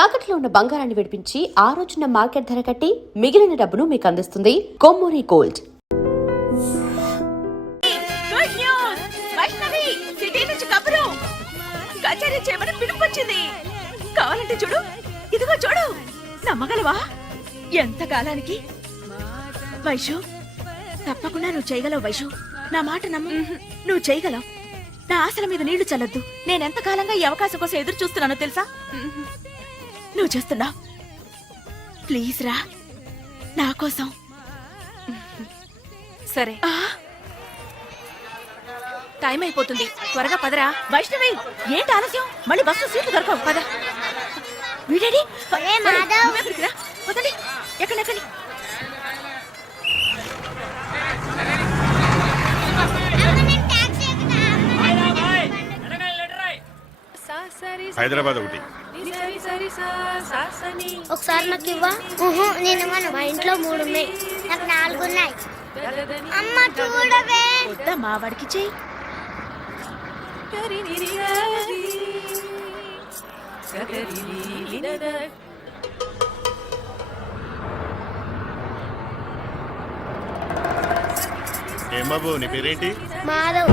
తాకట్లో ఉన్న బంగారాన్ని విడిపించి ఆ రోజున మార్కెట్ ధర కట్టి మిగిలిన డబ్బును మీకు అందిస్తుంది కొమ్మూరి గోల్డ్. కావాలంటే చూడు, ఇదిగో చూడు. నమ్మగలవా? ఎంత కాలానికి? వైషు, తప్పకుండా నువ్వు చేయగలవు. వైషు, నా మాట నమ్ము. నువ్వు చేయగలవు. నా ఆశల మీద నీళ్లు చల్లొద్దు. నేనెంత కాలంగా ఈ అవకాశం కోసం ఎదురు చూస్తున్నానో తెలుసా? నువ్వు చేస్తున్నావు. ప్లీజ్ రా, నా కోసం. సరే, టైం అయిపోతుంది, త్వరగా పదరా. వైష్ణవి, ఏంటి ఆలస్యం? మళ్ళీ బస్సు సీట్లు దొరకవు. పద. వీడేడి? వదండి, ఎక్కడెక్కడి. హైదరాబాద్ ఒకటి. ఒకసారి నాకు ఇవ్వా. నేను మా ఇంట్లో 3 ఉన్నాయి, నాకు 4 ఉన్నాయి. అమ్మ చూడవే. మా వాడికి చెయ్యి. ఏం బాబు, నీ పేరేంటి? మాధవ్.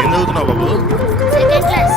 ఏం చదువుతున్నావు బాబు? Second class.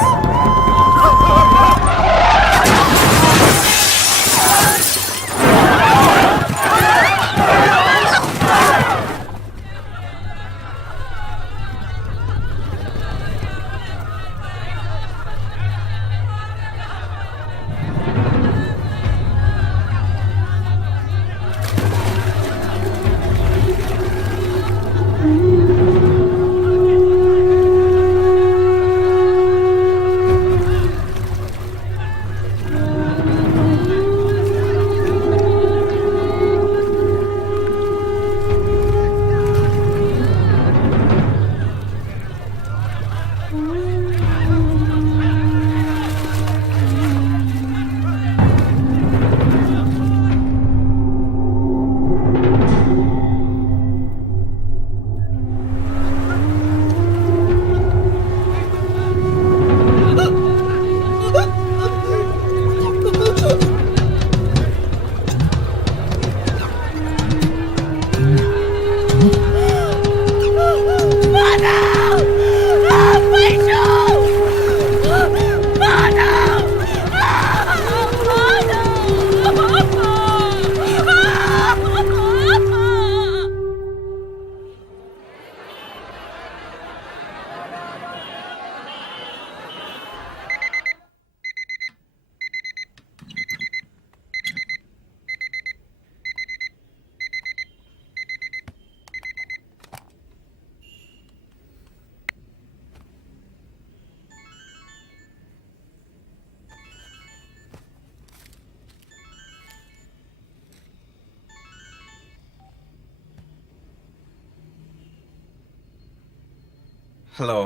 హలో.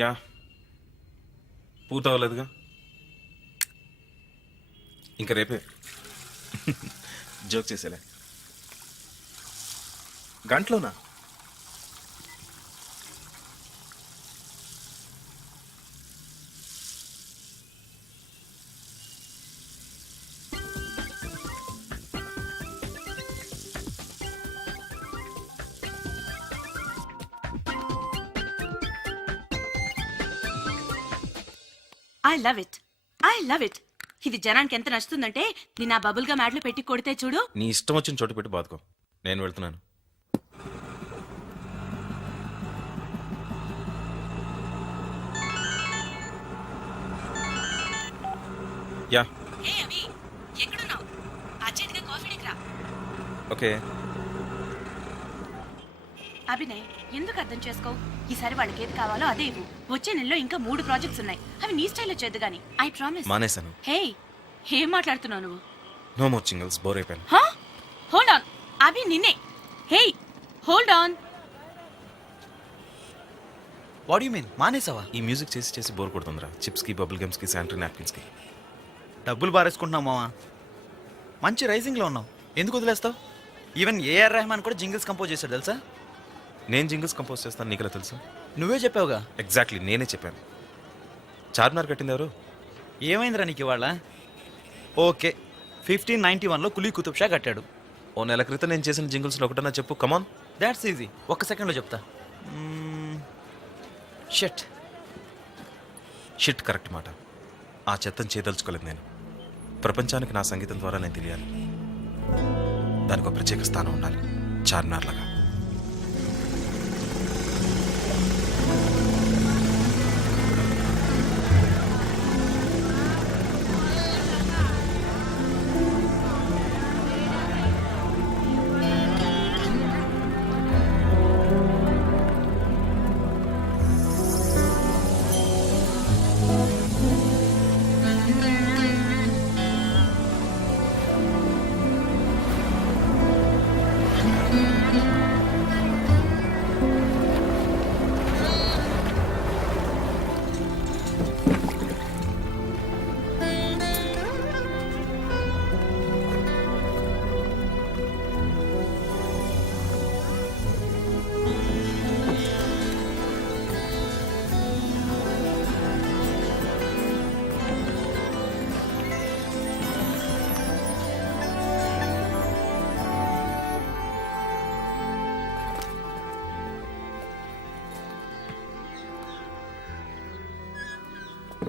యా, పూర్తవలేదుగా, ఇంకా రేపే. జోక్ చేసేలే. గంటలోనా? I love it, I love it. ఇది జనానికి ఎంత నచ్చుతుందంటే నేను ఆ బబుల్ గా మ్యాట్లు పెట్టి కొడితే చూడు. నీ ఇష్టం వచ్చిన చోటు పెట్టి బాదుకో, నేను వెళ్తున్నాను. యా, హే అవి, ఎక్కడున్నావు? అర్జెంట్గా కాఫీ రా. ఓకే. అభినయ్, ఎందుకు అర్థం చేసుకో? ఈసారి వాళ్ళకి ఏది కావాలో అదే ఇవ్వు. వచ్చే నెలలో ఇంకా 3 ప్రాజెక్ట్స్ ఉన్నాయి, అవి నీ స్టైల్లో చేద్దు గాని. I promise. మానేశాను. హే, ఏం మాట్లాడుతున్నావు నువ్వు? నో మోర్ సింగిల్స్, బోర్ అయిపోయాను. హోల్డ్ ఆన్ అభి, నిన్నే. Hey, hold on. What you mean? మానేసావా? ఈ మ్యూజిక్ చేసి చేసి బోర్ కొడుతుందిరా. చిప్స్ కి, బబుల్ గమ్స్ కి, శానిటరీ నాప్కిన్స్ కి. డబ్బులు బారేసుకుంటున్నావు మావా. మంచి రైజింగ్లో ఉన్నావు, ఎందుకు వదిలేస్తావు? ఈవెన్ ఏఆర్ రెహమాన్ కూడా జింగిల్స్ కంపోజ్ చేశాడు తెలుసా? నేను జింగిల్స్ కంపోజ్ చేస్తాను, నీకెలా తెలుసు? నువ్వే చెప్పావుగా. ఎగ్జాక్ట్లీ నేనే చెప్పాను. చార్మినార్ కట్టింది ఎవరు? ఏమైందిరా నీకు ఇవాళ? ఓకే, 1591లో కులీ కుతుబ్ షా కట్టాడు. ఓ నెల క్రితం నేను చేసిన జింగిల్స్లో ఒకటన్నా చెప్పు, కమాన్. దాట్స్ ఈజీ, ఒక్క సెకండ్లో చెప్తా. షట్. షిట్ కరెక్ట్ మాట. ఆ చెత్తను చేయదలుచుకోలేదు నేను. ప్రపంచానికి నా సంగీతం ద్వారా నేను తెలియాలి. దానికి ఒక ప్రత్యేక స్థానం ఉండాలి, చార్మినార్ లాగా.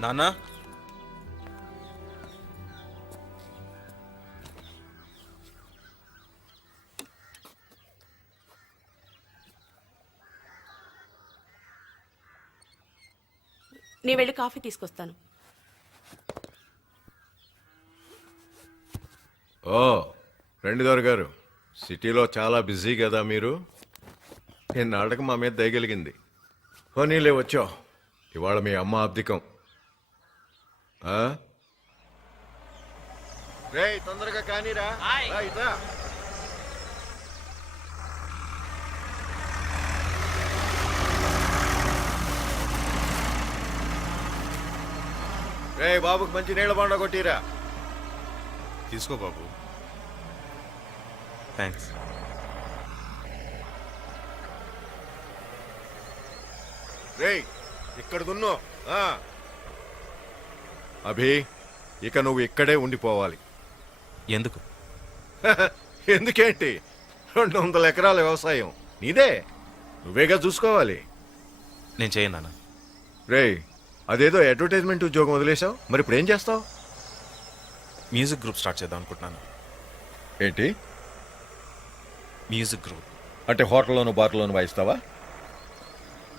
నాన్న, నేను వెళ్ళి కాఫీ తీసుకొస్తాను. ఓ రెండుగారు గారు, సిటీలో చాలా బిజీ కదా మీరు. నాటకం మా మీద దయగలిగింది. పోనీలే వచ్చావు. ఇవాళ మీ అమ్మ అబ్దికం. రే తొందరగా కానీరా. రే బాబుకి మంచి నీళ్ళ బాండ కొట్టిరా. తీసుకో బాబు. థ్యాంక్స్. రే ఇక్కడ దున్నో. అభి, ఇక నువ్వు ఇక్కడే ఉండిపోవాలి. ఎందుకు? ఎందుకేంటి, 200 ఎకరాల వ్యవసాయం నీదే, నువ్వేగా చూసుకోవాలి. నేను చేయను నాన్న. రే అదేదో అడ్వర్టైజ్మెంట్ ఉద్యోగం వదిలేసావు, మరి ఇప్పుడు ఏం చేస్తావు? మ్యూజిక్ గ్రూప్ స్టార్ట్ చేద్దాం అనుకుంటున్నాను. ఏంటి? మ్యూజిక్ గ్రూప్ అంటే హోటల్లోను బార్లోను వాయిస్తావా?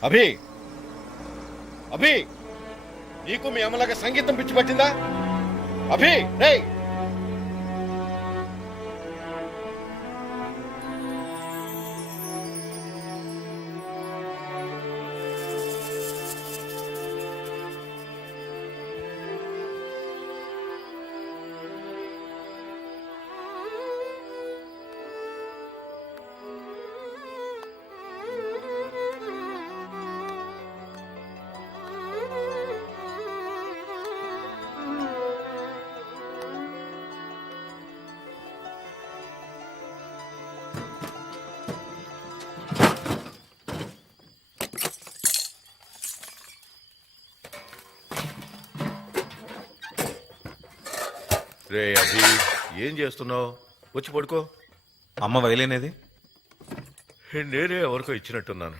అభి, అభి, నీకు మీ అమ్మలాగా సంగీతం పిచ్చి పట్టిందా? అభి రే. రే అభి, ఏం చేస్తున్నావు? వచ్చి పడుకో. అమ్మ వైలేనేది? నేనే ఎవరికో ఇచ్చినట్టున్నాను.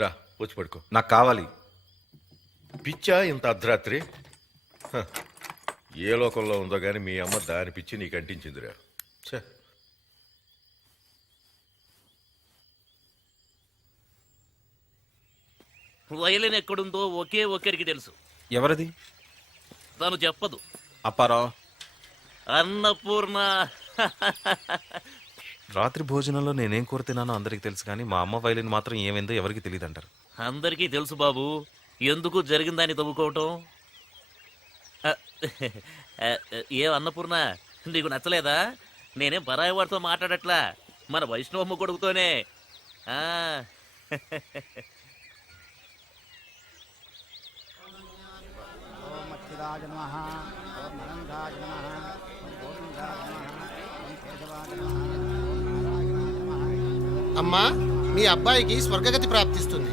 రా వచ్చి పడుకో. నాకు కావాలి. పిచ్చా ఇంత అర్ధరాత్రి? ఏ లోకంలో ఉందో గాని మీ అమ్మ దాని పిచ్చి నీకు అంటించిందిరా. ఛే. వైలిన్ ఎక్కడుందో ఒకే ఒక్కరికి తెలుసు. ఎవరిది? తను చెప్పదు. అప్పారావు. అన్నపూర్ణ. రాత్రి భోజనంలో నేనేం కూర తిన్నానో అందరికి తెలుసు, కానీ మా అమ్మ వైలిన్ మాత్రం ఏమైందో ఎవరికి తెలియదు అంటారు. అందరికీ తెలుసు బాబు, ఎందుకు జరిగిందని తవ్వుకోవటం. ఏ అన్నపూర్ణ, నీకు నచ్చలేదా? నేనేం పరాయి వాడితో మాట్లాడట్లా, మన వైష్ణవమ్మ కొడుకుతోనే. అమ్మా మీ అబ్బాయికి స్వర్గగతి ప్రాప్తిస్తుంది.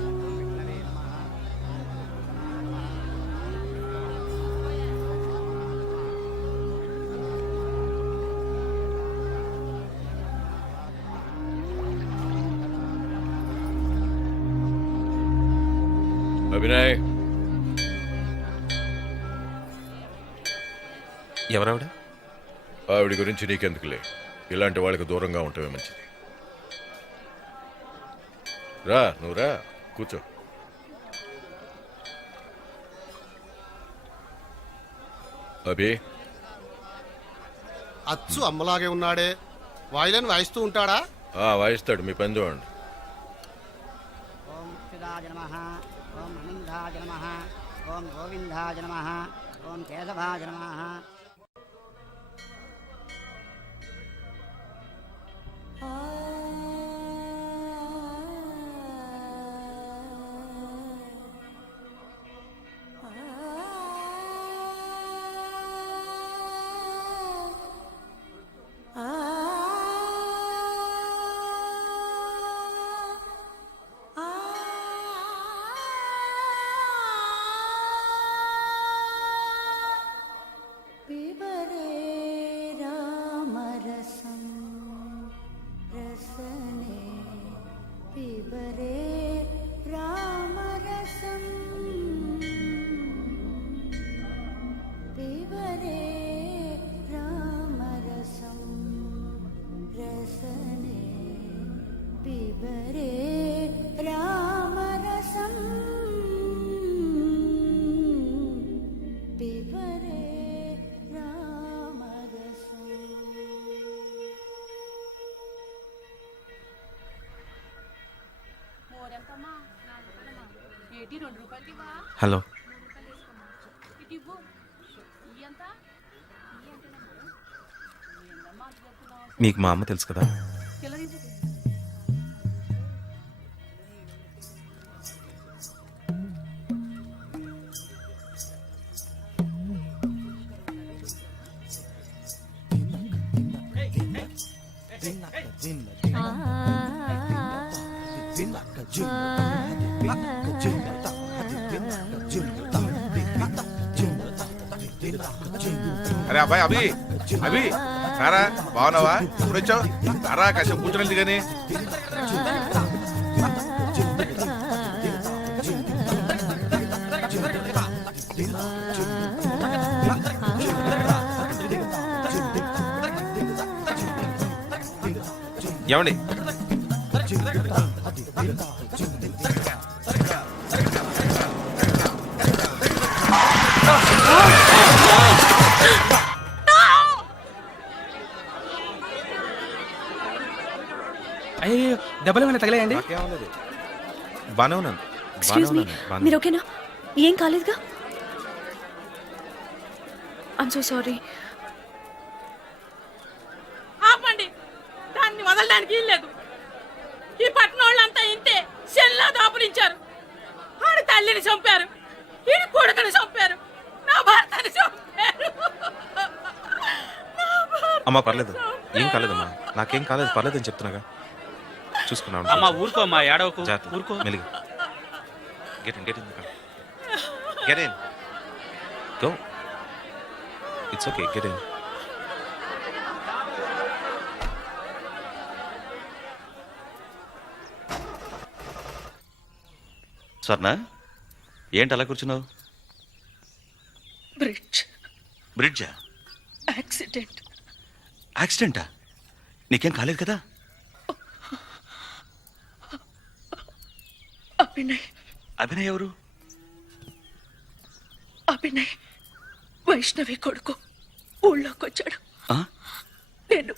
అభినయ్, ఎవరావిడ? ఆవిడ గురించి నీకెందుకులే, ఇలాంటి వాళ్ళకి దూరంగా ఉండటమే మంచిది. రా, నువ్వు రా, కూర్చో. అభి, అచ్చు అమ్మలాగే ఉన్నాడే, వాయిలన్ వాయిస్తూ ఉంటాడా? వాయిస్తాడు, మీ పని చూడండి. ఓం క్షుదాయ నమః, ఓం అనంతాయ నమః, ఓం గోవిందాయ నమః, ఓం కేశవాయ నమః. హలో, మీకు మా అమ్మ తెలుసు కదా? అరే అబ్బాయి, అభి అభి సారా, బాగున్నావా? ఇప్పుడు వచ్చావు? సారా కాసేపు కూర్చోలేదు కానీ. ఏమండి, అయ్యో, దెబ్బలు ఏమైనా తగిలాయండి? బానే ఉన్నాను. ఎక్స్క్యూజ్ మీ, మీరు ఓకేనా? ఏం కాలేదుగా? I'm so sorry. ఆపండి, దాన్ని వదలడానికి లేదు. ఈ పట్టణం వాళ్ళంతా ఇంతే, సెల్లా దాపురించారు. ఆడి తల్లిని చంపారు, ఈడి కొడుకుని చంపారు, నా భర్తని చంపారు. అమ్మా పర్లేదు, ఏం కాలేదమ్మా, నాకేం కాలేదు, పర్లేదని చెప్తున్నాగా. చూసుకున్నాను. అమ్మా ఊరుకో అమ్మా, ఏడవకు, జాగ్రత్త, ఊరుకో. మెల్లిగా. Get in. Get in. Go. It's okay, get in. స్వర్ణ, ఏంటి అలా కూర్చున్నావు? బ్రిడ్జా? యాక్సిడెంటా? నీకేం కాలేదు కదా? అభినయ్ ఎవరు? అభినయ్ వైష్ణవి కొడుకు ఊళ్ళోకి వచ్చాడు. నేను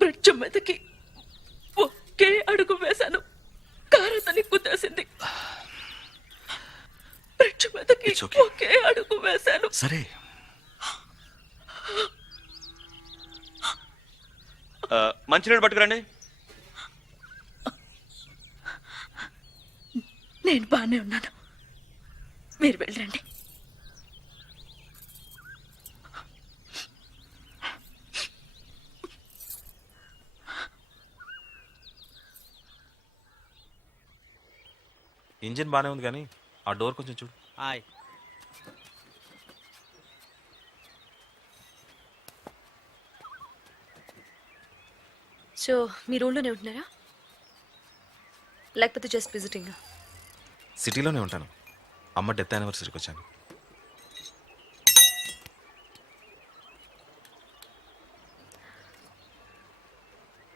బ్రిడ్జ్ మీదకి ఒకే అడుగు వేశాను, కారు తని కుదేసింది. బ్రిడ్జ్ మీదకి ఒకే అడుగు వేశాను. సరే, మంచినీళ్ళు పట్టుకురండి. నేను బాగానే ఉన్నాను, మీరు వెళ్ళండి. ఇంజిన్ బాగానే ఉంది కానీ ఆ డోర్ కొంచెం చూడు. హాయ్. సో మీ రూమ్లోనే ఉంటున్నారా, లేకపోతే జస్ట్ విజిటింగ్? సిటీలోనే ఉంటాను. అమ్మ డెత్ యానివర్సరీకి వచ్చాను.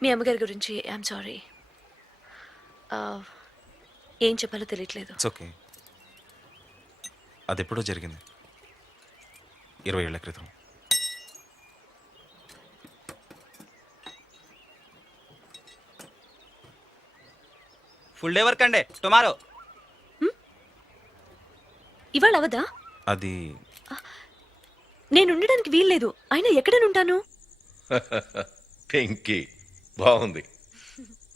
మీ అమ్మగారి గురించి ఐఎమ్ సారీ, ఏం చెప్పాలో తెలియట్లేదు. It's okay. అది ఎప్పుడో జరిగింది, 20 ఏళ్ల క్రితం. ఫుల్ డే వర్క్ అండి టుమారో. ఇవాళ అవదా? అది నేను ఉండడానికి వీల్లేదు, అయినా ఎక్కడనుంటాను? పింకీ బాగుంది,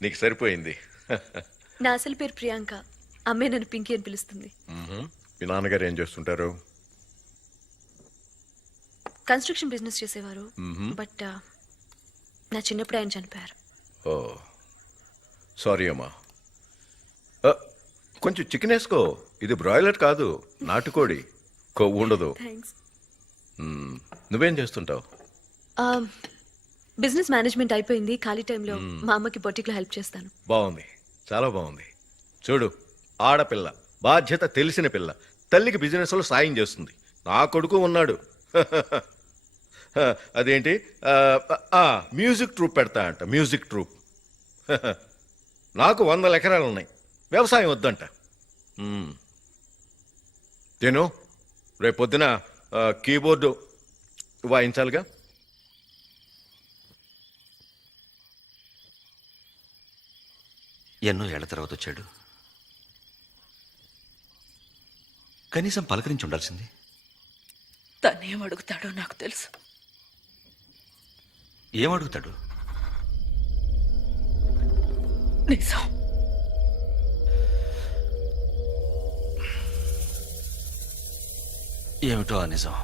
నీకు సరిపోయింది. నా అసలు పేరు ప్రియాంక, అమ్మే నన్ను పింకీ అని పిలుస్తుంది. మీ నాన్నగారు ఏం చేస్తుంటారు? కన్స్ట్రక్షన్ బిజినెస్ చేసేవారు, బట్ నా చిన్నప్పుడు ఆయన చనిపోయారు. ఓ సారీ అమ్మా. కొంచెం చికెన్ వేసుకో, ఇది బ్రాయిలర్ కాదు, నాటుకోడి, కొవ్వు ఉండదు. థ్యాంక్స్. నువ్వేం చేస్తుంటావు? బిజినెస్ మేనేజ్మెంట్ అయిపోయింది, ఖాళీ టైంలో మా అమ్మకి బొటిక్లో హెల్ప్ చేస్తాను. బాగుంది, చాలా బాగుంది. చూడు, ఆడపిల్ల, బాధ్యత తెలిసిన పిల్ల, తల్లికి బిజినెస్లో సాయం చేస్తుంది. నా కొడుకు ఉన్నాడు. అదేంటి మ్యూజిక్ ట్రూప్ పెడతా అంట, మ్యూజిక్ ట్రూప్. నాకు 100 ఎకరాలు ఉన్నాయి, వ్యవసాయం వద్దంట. నేను రేపొద్దున కీబోర్డు వాయించాలిగా. ఎన్నో ఏళ్ల తర్వాత వచ్చాడు, కనీసం పలకరించి ఉండాల్సింది. తనేం అడుగుతాడో నాకు తెలుసు. ఏమడుగుతాడు? నిజం. ఏమిటో ఆ నిజం?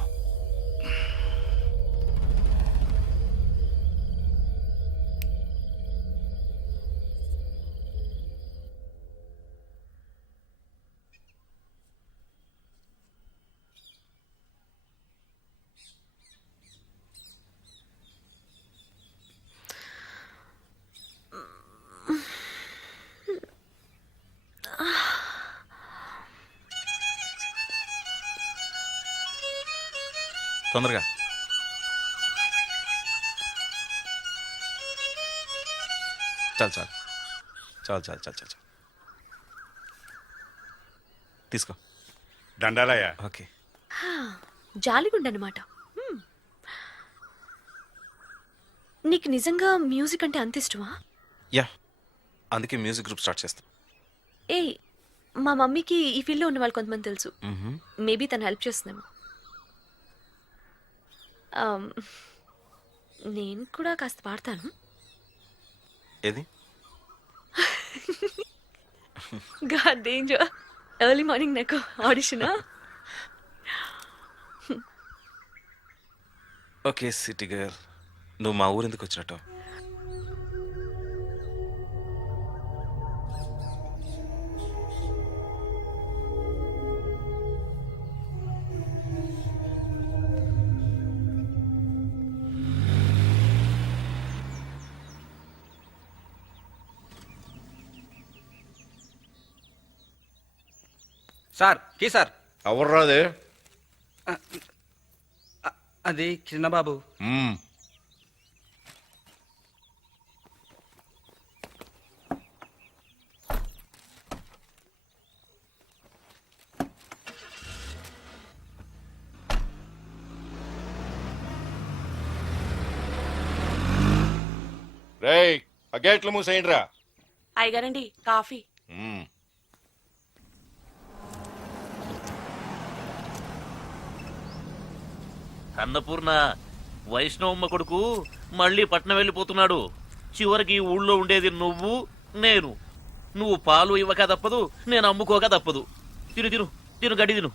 తొందరగా. చాలు చాలు చాలు చాలు చాలు చాలు తీసుకో. దండాలయ్యా. ఓకే. జాలిగుండనమాట. నీకు నిజంగా మ్యూజిక్ అంటే అంత ఇష్టమా? యా, అందుకే మ్యూజిక్ గ్రూప్ స్టార్ట్ చేస్తాం. ఏయ్, మా మమ్మీకి ఈ ఫీల్డ్లో ఉన్న వాళ్ళు కొంతమంది తెలుసు, మేబీ తను హెల్ప్ చేస్తున్నాము. నేను కూడా కాస్త పాడతాను. ఏది? గాడ్ డేంజర్, ఎర్లీ మార్నింగ్ నాకు ఆడిషనా? ఓకే సిటీ గర్ల్, నువ్వు మా ఊరు ఎందుకు వచ్చినట్టు? సార్ కీ సార్. ఎవర్రాదే? అది చిన్నబాబు. రేయ్, ఆ గేట్లు మూసేయండి రా. అయ్యగారండి కాఫీ. అన్నపూర్ణ, వైష్ణవమ్మ కొడుకు మళ్ళీ పట్నం వెళ్ళిపోతున్నాడు. చివరికి ఊళ్ళో ఉండేది నువ్వు, నేను. నువ్వు పాలు ఇవ్వక తప్పదు, నేను అమ్ముకోక తప్పదు. తిను తిను తిను, గడ్డి తిను.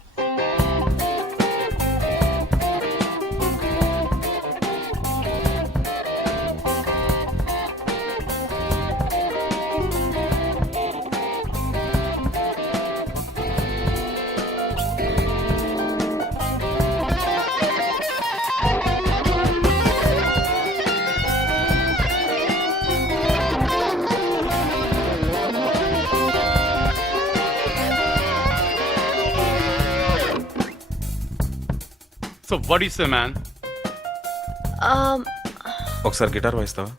So what do you say, man? ఒకసారి గిటార్ వాయిస్తావా?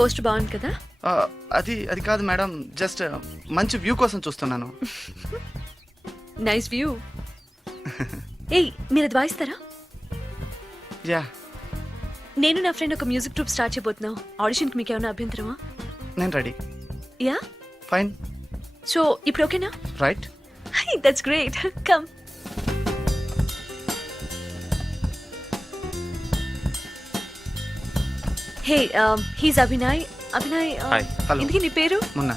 పోస్ట్ బాగుంది కదా? అది కాదు మేడం, జస్ట్ మంచి వ్యూ కోసం చూస్తున్నాను. Nice view. ఏయ్, మీరు అది వాయిస్తారా? యా, నేను నా ఫ్రెండ్ ఒక మ్యూజిక్ ట్రూప్ స్టార్ట్ చేయబోతున్నాం. ఆడిషన్కి మీకు ఏమైనా అభ్యంతరమా? నేను రెడీ. Yeah, fine. సో ఇప్పుడు ఓకేనా? Right. That's great. Come. Hey, he's Abhinay. Abhinay, Hi. Hello. ఇంతకీ నీ పేరు? మొన్న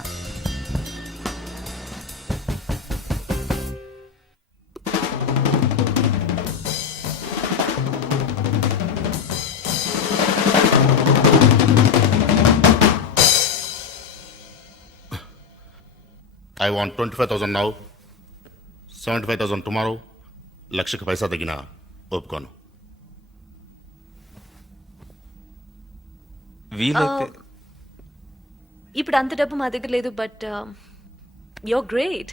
I want 25,000 now, 75,000 tomorrow. లక్షకి పైసా తగ్గిన ఒప్పుకోను. వీలైతే ఇప్పుడు అంత డబ్బు మా దగ్గర లేదు, but you're great.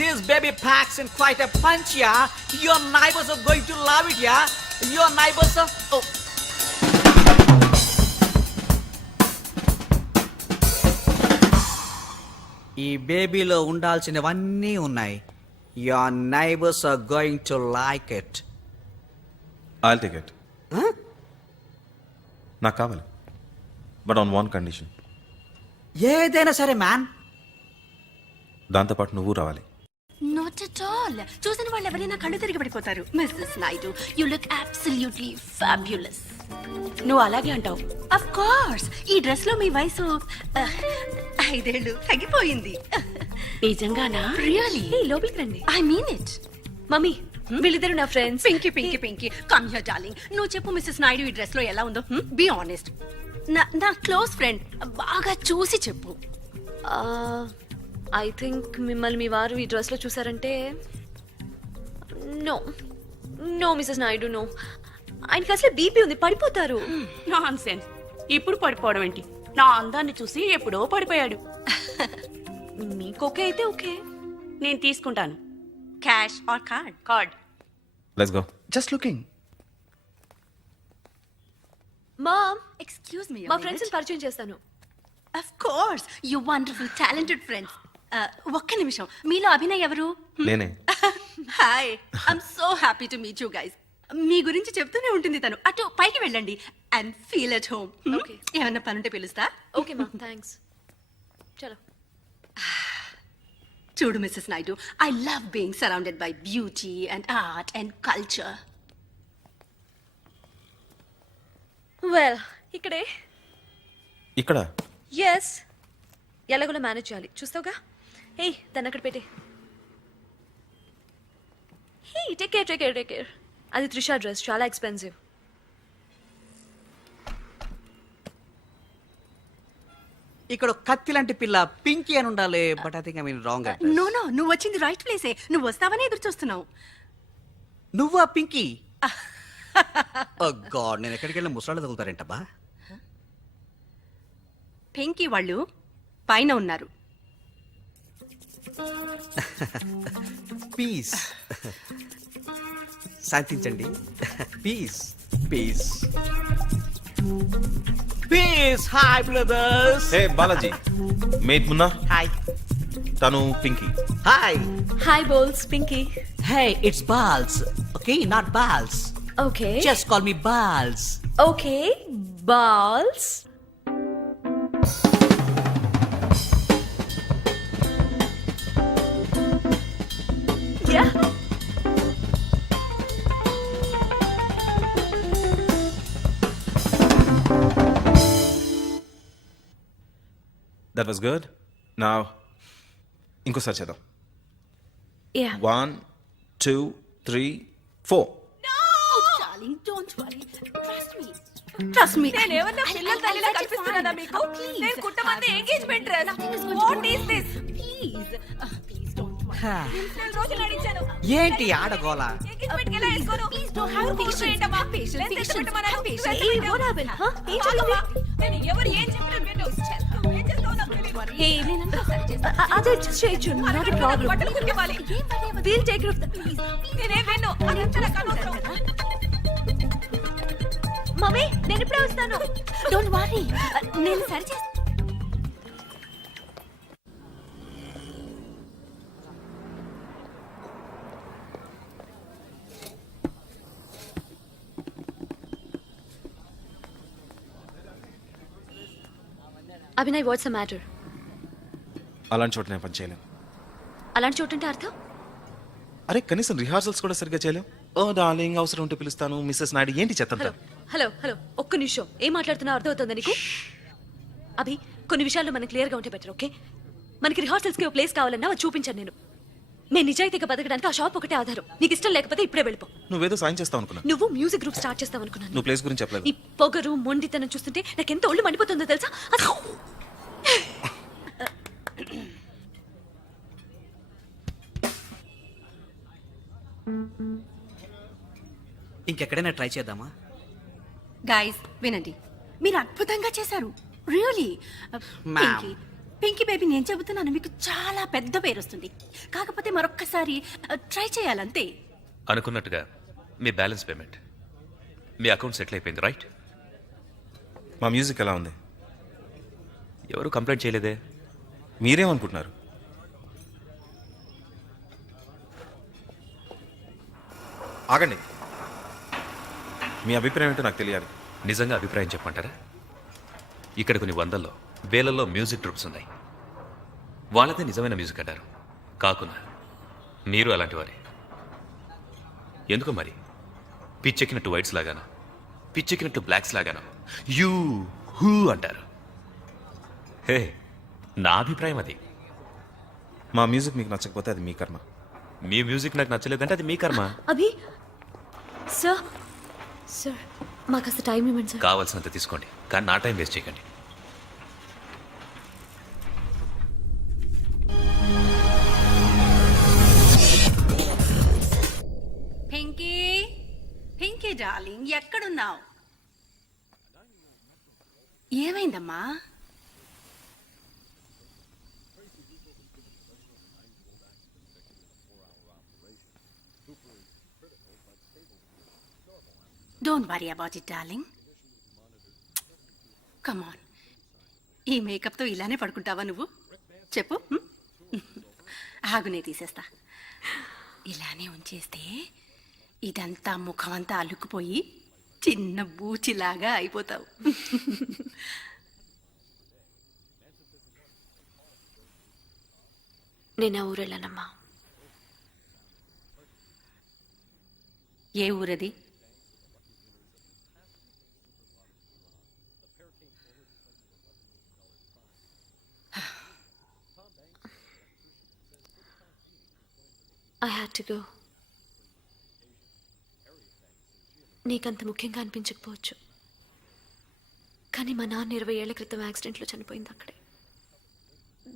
This baby packs in quite a punch, yeah. Your neighbors are going to love it, yeah. Your neighbors are. Oh. ఈ బేబీలో ఉండాల్సినవన్నీ ఉన్నాయి. Your neighbors are going to like it. I'll take it. నాకు కావాలి, but on one condition. ఏదైనా సరే man. దాంతోపాటు నువ్వు రావాలి. Not at all. చూసిన వాళ్ళు ఎవరైనా కళ్ళు తిరిగి పడిపోతారు. Mrs Naidu, you look absolutely fabulous. నువ్వు అలాగే అంటావు. ఆఫ్ కోర్స్, ఈ డ్రెస్ లో మీ వయసు 5 ఏళ్ళు తగ్గిపోయింది. నిజంగానా? రియల్లీ? లోపలికి రండి. I mean it. మమ్మీ, వీళ్ళిద్దరు నా friends. Pinky Pinky Pinky, come here darling. నువ్వు చెప్పు మిస్సెస్ నాయుడు ఈ డ్రెస్ లో ఎలా ఉందో. Be honest. నా క్లోజ్ ఫ్రెండ్, బాగా చూసి చెప్పు. ఐ థింక్ మిమ్మల్ని మీ వారు ఈ డ్రెస్ లో చూసారంటే no no Mrs Naidu, no. ఆయనకి అసలు బీపీ ఉంది, పడిపోతారు. నాన్సెన్స్. ఇప్పుడు పడిపోవడం ఏంటి? నా అందాన్ని చూసి ఎప్పుడో పడిపోయాడు. మీకు ఓకే అయితే ఓకే, నేను తీసుకుంటాను. Cash or card? Card. Let's go. Just looking. Ma'am, excuse me. మా ఫ్రెండ్స్ పరిచయం చేస్తాను. Of course, you wonderful talented friends. ఒక్క నిమిషం, మీలో అభినయ్ ఎవరు? నేనే. Hi, I'm so happy to meet you guys. మీ గురించి చెప్తూనే ఉంటుంది తను. అటు పైకి వెళ్ళండి and feel at home. Okay. ఏమన్నా పనుంటే పిలుస్తా. ఓకే మా, థ్యాంక్స్. చలో. చూడు Mrs Naidu, I love being surrounded by beauty and art and culture. Well, ఇక్కడే. ఇక్కడ ఎస్, ఎలాగోలా మేనేజ్ చేయాలి, చూస్తావుగా. హే, దాన్ని అక్కడ పెట్టే. Hey, take care take care take care. అది త్రిషా డ్రెస్, చాలా ఎక్స్పెన్సివ్. ఇక్కడ కత్తి లాంటి పిల్ల పింకీ అని ఉండాలి, but I think I mean wrong. No no, నువ్వు వచ్చింది రైట్ ప్లేసే. నువ్వు వస్తావని ఎదురు చూస్తున్నావు. నువ్వా పింకీ? ఓ గాడ్, నేను ఎక్కడికి వెళ్ళి ముసలాళ్ళు తగులుతారేంటబ్బా. పింకీ వాళ్ళు పైన ఉన్నారు. పీస్. శాంతించండి. Peace peace peace. Hi brothers. Hey Balaji, mate Munna. Hi. తను Pinky. Hi. Hi balls, Pinky. Hey, it's balls. Okay, not balls. Okay, just call me balls. Okay, balls. Yeah. That was good. Now, ఇంకోసారి చేద్దాం. Yeah. 1 2 3 4. No! Don't worry trust me నేను ఏమన్నా పిల్లల తల్లిలా కనిపిస్తున్నానా మీకు నేను కుట్టమంది engagement dress what is this please don't worry నేను రోజు నడిచాను ఏంటి ఆడగోల ఎంగేజ్మెంట్ కెలా వేసుకోను please don't have patience a what happen ఏం జరిగింది నేను ఎవరు ఏం చెప్పినా విను ఏం చేస్తావు నాకు తెలియదు ఏ నేనంతా సరి చేస్తా అదే చేయొచ్చు నాట్ ఎ ప్రాబ్లం బట్టలు కుట్టివాలి we'll take care of the please నేనే విను అదంతా నాకు అనవసరం మమ్మీ నేను ఇప్పుడే వస్తాను డోంట్ వరీ నేను సరి చేస్తా అభినయ్ వాట్స్ ద మ్యాటర్? అలాంటి చోట నేను పని చేయలేను. అలాంటి చోటు అంటే అర్థం? అరే కనీసం రిహార్సల్స్ కూడా సరిగ్గా చేయలేం. ఓ డార్లింగ్ అవసరం ఉంటే పిలుస్తాను మిస్సెస్ నాయుడు ఏంటి చెత్తంతా? హలో హలో ఒక్క నిమిషం, ఏం మాట్లాడుతున్నా అర్థమవుతుందా నీకు? అభి కొన్ని విషయాల్లో మనం క్లియర్గా ఉంటే బెటర్, ఓకే? మనకి రిహార్సల్స్కి ఒక ప్లేస్ కావాలన్నా అది చూపించాను నేను నిజాయితీగా బతకడానికి ఆ షాప్ ఒకటే ఆధారం. నీకు ఇష్టం లేకపోతే ఇప్పుడే వెళ్ళిపో. నువ్వేదో సాయం చేస్తావు అనుకున్నా. నువ్వు మ్యూజిక్ గ్రూప్ స్టార్ట్ చేస్తావు అనుకున్నాను. నువ్వు ప్లేస్ గురించి చెప్పలేదు. ఈ పొగరు మొండితనం చూస్తుంటే నాకు ఎంత ఒళ్ళు మండిపోతుందో తెలుసా? ఇంకెక్కడైనా ట్రై చేద్దామా? గైస్ వినండి, మీరు అద్భుతంగా చేశారు రియలీ. పింకీ పింకీ బేబీ నేను చెబుతున్నాను, మీకు చాలా పెద్ద పేరు వస్తుంది. కాకపోతే మరొక్కసారి ట్రై చేయాలంతే. అనుకున్నట్టుగా మీ బ్యాలెన్స్ పేమెంట్ మీ అకౌంట్ సెటిల్ అయిపోయింది, రైట్? మా మ్యూజిక్ ఎలా ఉంది? ఎవరు కంప్లైంట్ చేయలేదే. మీరేమనుకుంటున్నారు? ఆగండి, మీ అభిప్రాయం ఏంటో నాకు తెలియాలి. నిజంగా అభిప్రాయం చెప్పమంటారా? ఇక్కడ కొన్ని వందల్లో వేలల్లో మ్యూజిక్ గ్రూప్స్ ఉన్నాయి. వాళ్ళదే నిజమైన మ్యూజిక్ అంటారు. కాకుండా మీరు అలాంటి వారే. ఎందుకో మరి పిచ్చెక్కినట్టు వైట్స్ లాగాను, పిచ్చెక్కినట్టు బ్లాక్స్ లాగాను యూ హూ అంటారు. హే, నా అభిప్రాయం అది. మా మ్యూజిక్ మీకు నచ్చకపోతే అది మీ కర్మ. మీ మ్యూజిక్ నాకు నచ్చలేదంటే అది మీ కర్మ. అభి సార్ సార్ మాకు అసలు టైం ఇవ్వండి సార్. కావాల్సినంత తీసుకోండి, కానీ నా టైం వేస్ట్ చేయకండి. పింకీ పింకీ డార్లింగ్ ఎక్కడున్నావు? ఏమైందమ్మా? Don't worry about it darling. Come on, ఈ మేకప్తో ఇలానే పడుకుంటావా నువ్వు? చెప్పు. ఆగునే తీసేస్తా. ఇలానే ఉంచేస్తే ఇదంతా ముఖమంతా అల్లుకుపోయి చిన్న బూచిలాగా అయిపోతావు. నేను ఆ ఊరు వెళ్ళానమ్మా. ఏ ఊరది? I had to go. నీకంత ముఖ్యంగా అనిపించకపోవచ్చు, కానీ మా నాన్న 20 ఏళ్ల క్రితం యాక్సిడెంట్లో చనిపోయింది అక్కడే.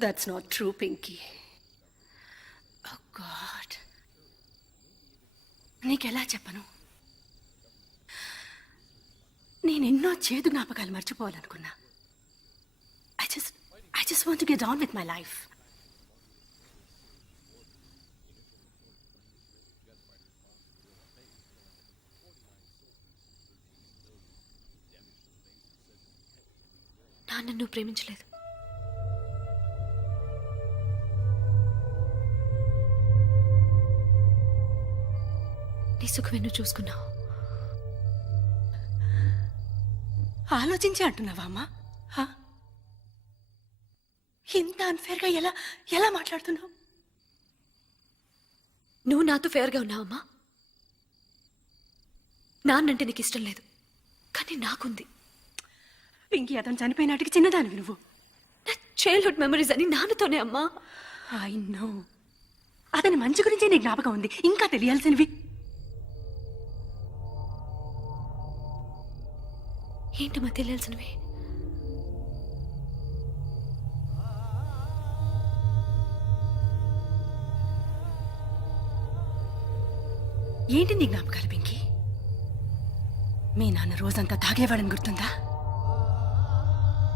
That's not true Pinky. Oh God, నీకెలా చెప్పను? నేను ఎన్నో చేదు జ్ఞాపకాలు మర్చిపోవాలనుకున్నా. I just want to get on with my life. నాన్న నువ్వు ప్రేమించలేదు. నీ సుఖమే నువ్వు చూసుకున్నావు. ఆలోచించి అంటున్నావా అమ్మా? ఇంత అన్ఫేర్గా ఎలా మాట్లాడుతున్నావు? నువ్వు నాతో ఫేర్గా ఉన్నావమ్మా. నాన్నంటే నీకు ఇష్టం లేదు, కానీ నాకుంది. పింకీ, అతను చనిపోయినాటికి చిన్నదానివి నువ్వు. నా చైల్డ్హుడ్ మెమరీస్ అని నాన్నతోనే అమ్మా. ఐ నో, అతని మంచి గురించే నీ జ్ఞాపకం ఉంది, ఇంకా తెలియాల్సినవి. ఏంటమ్మా తెలియాల్సినవి? ఏంటి నీ జ్ఞాపకాలు పింకీ? మీ నాన్న రోజంతా తాగేవాడని గుర్తుందా?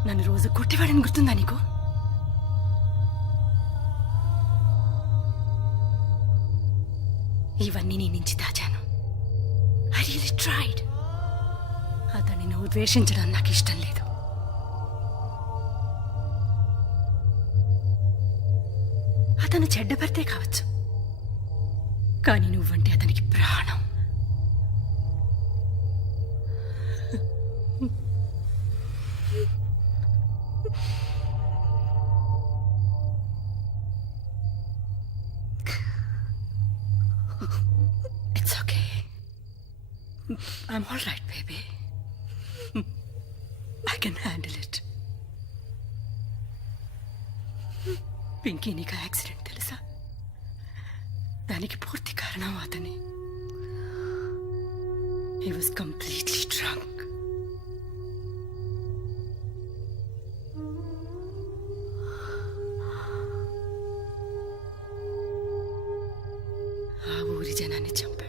నన్ను రోజు కొట్టేవాడని గుర్తుందా నీకు? ఇవన్నీ నీ నుంచి దాచాను. I really tried. అతన్ని నువ్వు ద్వేషించడం నాకు ఇష్టం లేదు. అతను చెడ్డ భర్తే కావచ్చు, కానీ నువ్వంటే అతనికి ప్రాణం. It's okay. I'm all right, baby. I can handle it. Pinky, నీకు యాక్సిడెంట్ తెలుసా? దానికి పూర్తి కారణం అతనే. He was completely drunk. ఆ ఊరి జనాన్ని చంపాడు.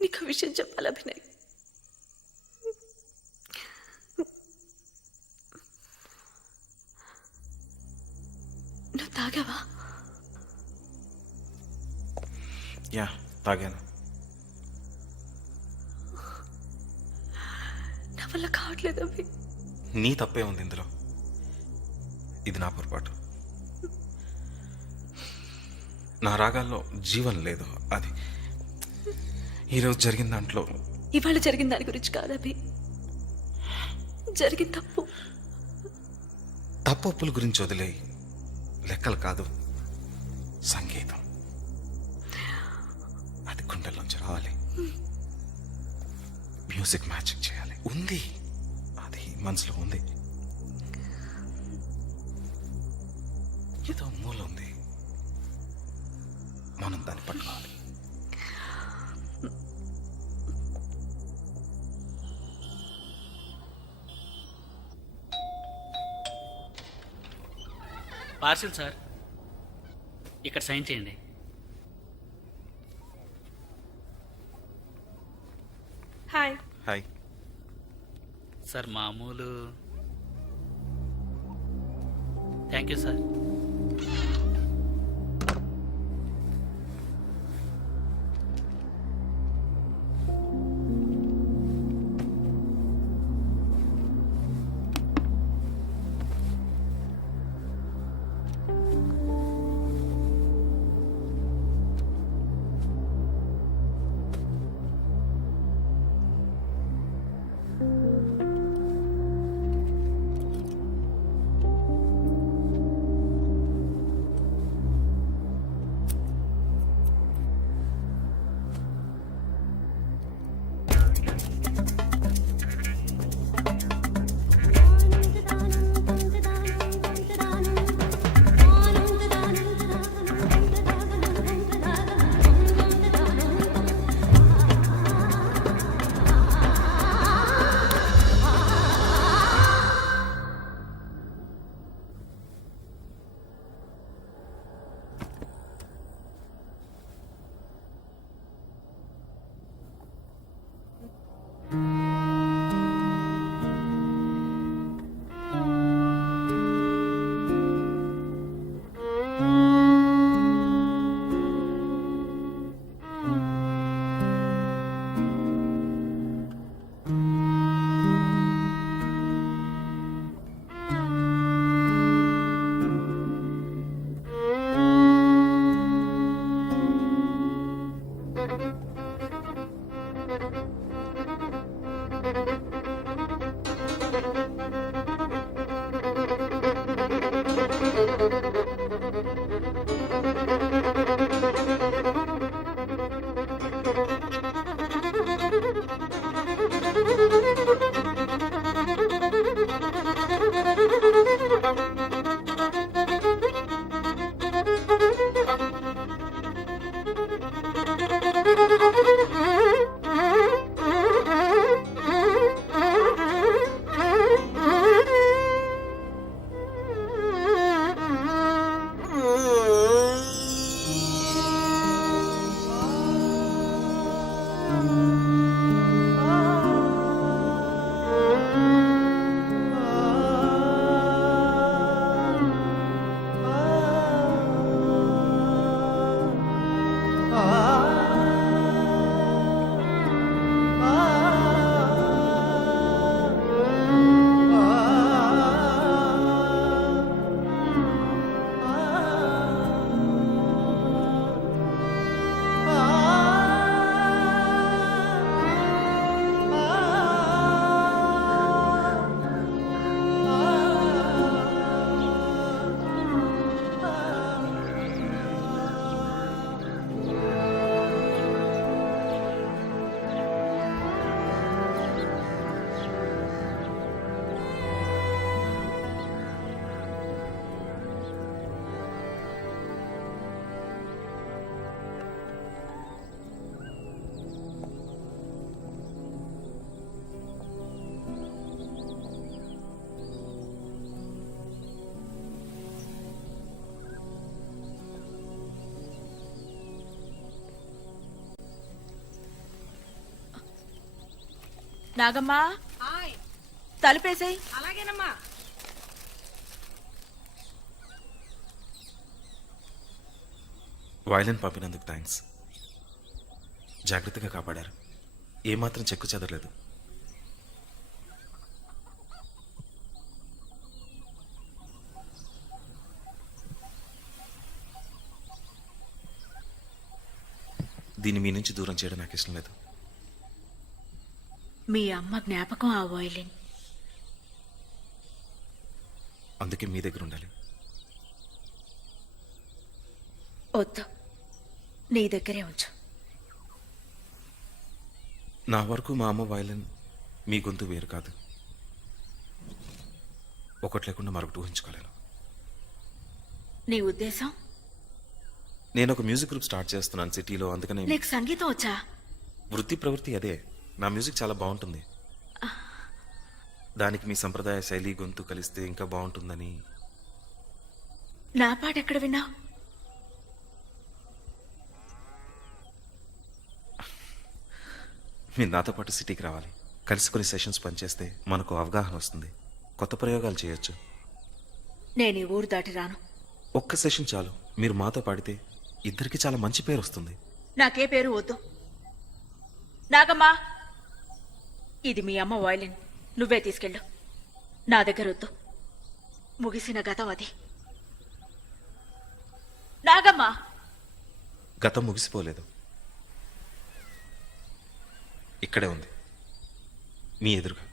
నీకు విషయం చెప్పాలి అభినయ్. నువ్వు తాగావా? యా, తాగాను. నా వల్ల కావట్లేదు అభి. నీ తప్పే ఉంది ఇందులో. ఇది నా పొరపాటు. నా రాగాల్లో జీవం లేదు. అది ఈరోజు జరిగిన దాంట్లో. ఇవాళ జరిగిన దాని గురించి కాదు అభి, జరిగిన తప్పు. తప్పుల గురించి వదిలేయి. లెక్కలు కాదు, సంగీతం. అది గుండెల్లోంచి రావాలి. మ్యూజిక్ మ్యాచింగ్ చేయాలి. ఉంది, అది మనసులో ఉంది. ఏదో మూల ఉంది, మనం దాన్ని పట్టుకోవాలి. పార్సిల్ సార్, ఇక్కడ సైన్ చేయండి. హాయ్. హాయ్ సార్, మామూలు. Thank you sir. నాగమ్మా తలుపేసాయి. అలాగేనమ్మా. వైలెన్ పంపినందుకు థ్యాంక్స్. జాగ్రత్తగా కాపాడారు. ఏమాత్రం చెక్కు చెదరలేదు. దీన్ని మీ నుంచి దూరం చేయడం నాకు ఇష్టం లేదు. మీ అమ్మ జ్ఞాపకం ఆ వయలిన్. అందుకే మీ దగ్గర ఉండాలి. వద్దు, నీ దగ్గరే ఉంచు. నా వరకు మా అమ్మ వైలెన్, మీ గొంతు వేరు కాదు. ఒకటి లేకుండా మరొకటి ఊహించుకోలేను. నీ ఉద్దేశం? నేను ఒక మ్యూజిక్ గ్రూప్ స్టార్ట్ చేస్తున్నాను సిటీలో. అందుకనే నీకు సంగీతం వచ్చా? వృత్తి ప్రవృత్తి అదే. నా మ్యూజిక్ చాలా బాగుంటుంది. దానికి మీ సంప్రదాయ శైలి గొంతు కలిస్తే ఇంకా బాగుంటుందని. నా పాట ఎక్కడ విన్నావు? మీరు నాతో పాటు సిటీకి రావాలి. కలిసి కొన్ని సెషన్స్ పనిచేస్తే మనకు అవగాహన వస్తుంది. కొత్త ప్రయోగాలు చేయొచ్చు. నేను ఈ ఊరు దాటి రాను. ఒక్క సెషన్ చాలు. మీరు మాతో పాడితే ఇద్దరికి చాలా మంచి పేరు వస్తుంది. నాకే పేరు వద్దు. నాగమ్మా, ఇది మీ అమ్మ వయలిన్, నువ్వే తీసుకెళ్ళు. నా దగ్గర వద్దు. ముగిసిన గతం అది. నాగమ్మా. గతం ముగిసిపోలేదు, ఇక్కడే ఉంది, మీ ఎదురుగా.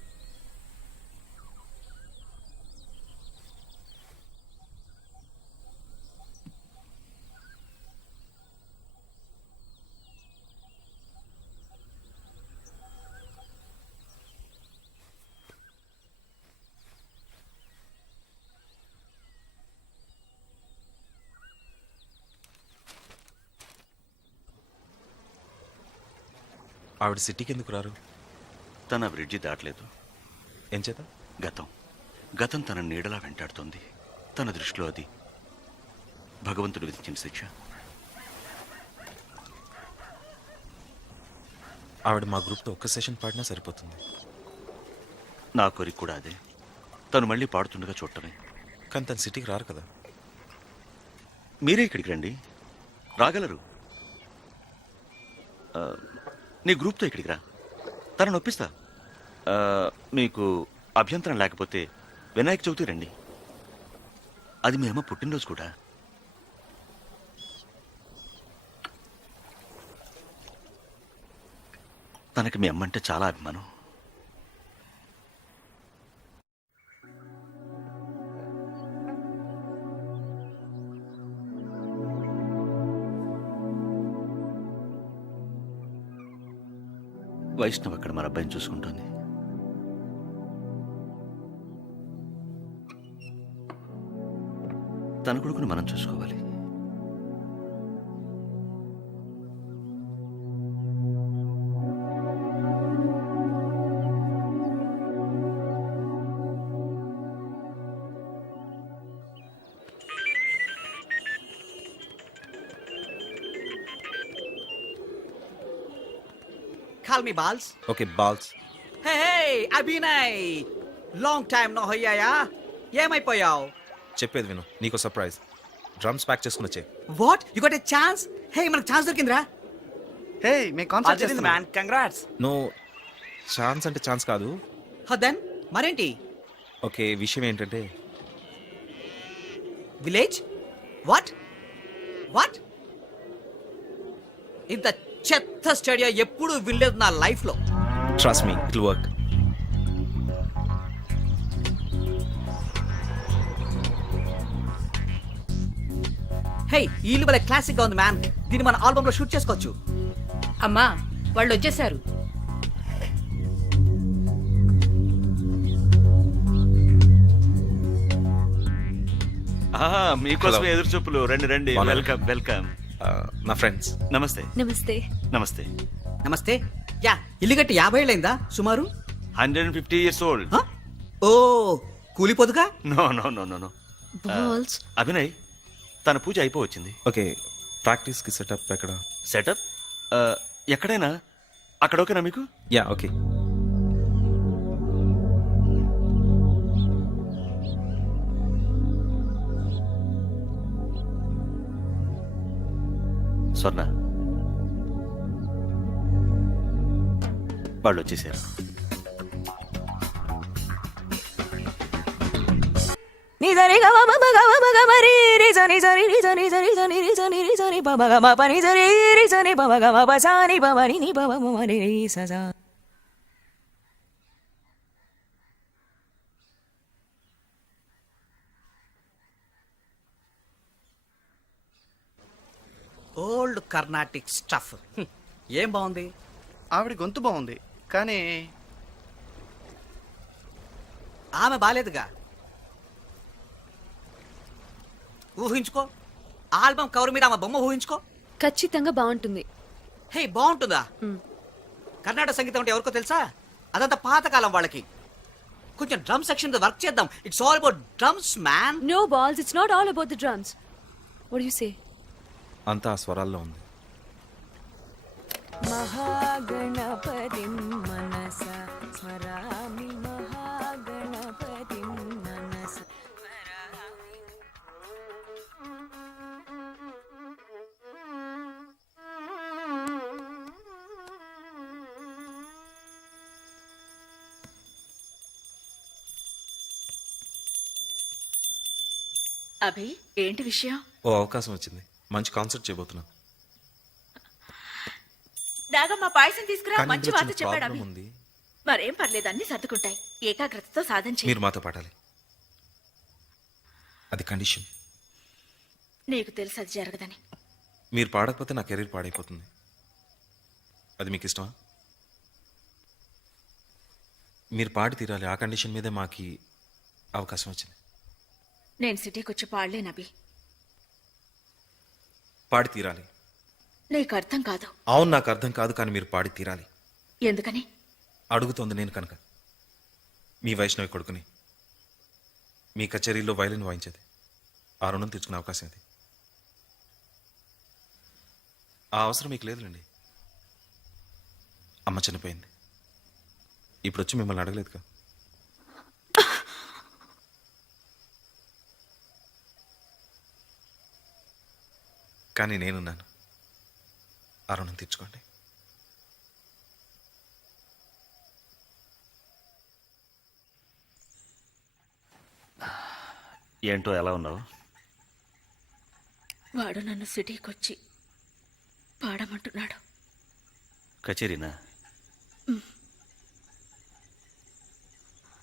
ఆవిడ సిటీకి ఎందుకు రారు? తన బ్రిడ్జి దాటలేదు. ఏం చేత? గతం తన నీడలా వెంటాడుతోంది. తన దృష్టిలో అది భగవంతుడు విధించిన శిక్ష. ఆవిడ మా గ్రూప్తో ఒక్క సెషన్ పాడినా సరిపోతుంది. నా కోరిక కూడా అదే. తను మళ్ళీ పాడుతుండగా చూడటమే. కానీ తను సిటీకి రారు కదా. మీరే ఇక్కడికి రండి, రాగలరు. నీ గ్రూప్తో ఇక్కడికి రా, తనను ఒప్పిస్తా. మీకు అభ్యంతరం లేకపోతే వినాయక చవితి రండి. అది మీ అమ్మ పుట్టినరోజు కూడా. తనకి మీ అమ్మ అంటే చాలా అభిమానం. వైష్ణవ్ అక్కడ మన అబ్బాయిని చూసుకుంటోంది. తన కొడుకుని మనం చూసుకోవాలి. Call me Balls. Okay balls. Hey, Abhinay. Long time no hoyaya. ఏమైపోయావు? చెప్పేది విను, నీకు సర్ప్రైజ్. డ్రమ్స్ ప్యాక్ చేసుకుని వచ్చే. What? You got a chance? Hey, మనకు ఛాన్స్ దొరికిందిరా. హే, మీ కాన్సర్ట్ చేస్తున్నాం. man. Congrats. నో, ఛాన్స్ అంటే ఛాన్స్ కాదు. Then మరేంటి? ఓకే, విషయం ఏంటంటే విలేజ్? వాట్? ఇంత చెత్త స్టేడియా ఎప్పుడు వినలేదు నా లైఫ్ లో. Trust me, it will work. Hey, ఈ ఇల్లు భలే క్లాసిక్ గా ఉంది మ్యాన్. దీన్ని మన ఆల్బమ్ లో షూట్ చేసుకోవచ్చు. అమ్మా, వాళ్ళు వచ్చేసారు. మీకోసమే ఎదురు చూపులు. రండి రండి. Welcome welcome. నా ఫ్రెండ్స్. నమస్తే. నమస్తే. నమస్తే. నమస్తే. యా, ఇల్లు కట్టి 50 ఏళ్ళైందా సుమారు? 150 years old. ఓ, కూలిపోదుగా? No no no no no. Balls. Abhinay, తన పూజ అయిపోవచ్చింది. ఓకే, ప్రాక్టీస్ కి సెటప్ ఎక్కడ? సెటప్ ఎక్కడైనా. అక్కడ ఓకేనా మీకు? Yeah okay. స్వర్ణ వాళ్ళు వచ్చేసారు. నిజరి గమ మమ గమ మగ మరి రిజని జరి రిజని జరి జని రిజని రిజని బమ గమ పని జరి రిజని బమ గమ బసాని బమని ని బమ మని రి సజా. Old Carnatic stuff. ఏం బాగుంది? ఆవిడ గొంతు బాగుంది కానీ ఆమె బాలేదుగా. ఊహించుకో, ఆల్బమ్ కవర్ మీద ఆమె బొమ్మ ఊహించుకో. ఖచ్చితంగా బాగుంటుంది. హే, బాగుంటుందా? కర్ణాటక సంగీతం అంటే ఎవరికో తెలుసా? అదంతా పాతకాలం వాళ్ళకి. కొంచెం డ్రమ్ సెక్షన్ వర్క్ చేద్దాం. It's all about drums man. No balls, it's not all about the drums. What you say? అంతా ఆ స్వరాల్లో ఉంది. మహాగణపతి మనస స్మరామి మహాగణపతి మనస. అభి, ఏంటి విషయం? ఓ అవకాశం వచ్చింది. మంచి కాన్సర్ట్ చేయబోతున్నాను. నాగమ్మ పాయసం తీసుకురా. కానీ మంచి ఇందులో వార్త చిన్న చెప్పాడు ప్రాబ్లం అభి. ఉంది. మరేం పర్లేదు, అన్ని సర్దుకుంటాయి. ఏకాగ్రతతో సాధన చేయి. మీరు మాతో పాడాలి. అది కండిషన్. నీకు తెలుసు అది జరగదని. మీరు పాడకపోతే నా కెరీర్ పాడైపోతుంది. అది మీకు ఇష్టమా? మీరు పాడి తీరాలి. ఆ కండిషన్ మీదే మాకు అవకాశం వచ్చింది. నేను సిటీకి వచ్చి పాడలేను అభి. పాడి తీరాలి. నీకు అర్థం కాదు. అవును, నాకు అర్థం కాదు, కానీ మీరు పాడి తీరాలి. ఎందుకని? అడుగుతోంది నేను కనుక. మీ వైష్ణవి కొడుకుని. మీ కచేరీలో వైలిన్ వాయించేది. ఆ రుణం తెచ్చుకునే అవకాశం ఇది. ఆ అవసరం మీకు లేదులేండి. అమ్మ చనిపోయింది. ఇప్పుడు వచ్చి మిమ్మల్ని అడగలేదుగా. కానీ నేనున్నాను. ఆ రుణం తీర్చుకోండి. ఏంటో ఎలా ఉన్నావు? వాడు నన్ను సిటీకి వచ్చి పాడమంటున్నాడు. కచేరీనా?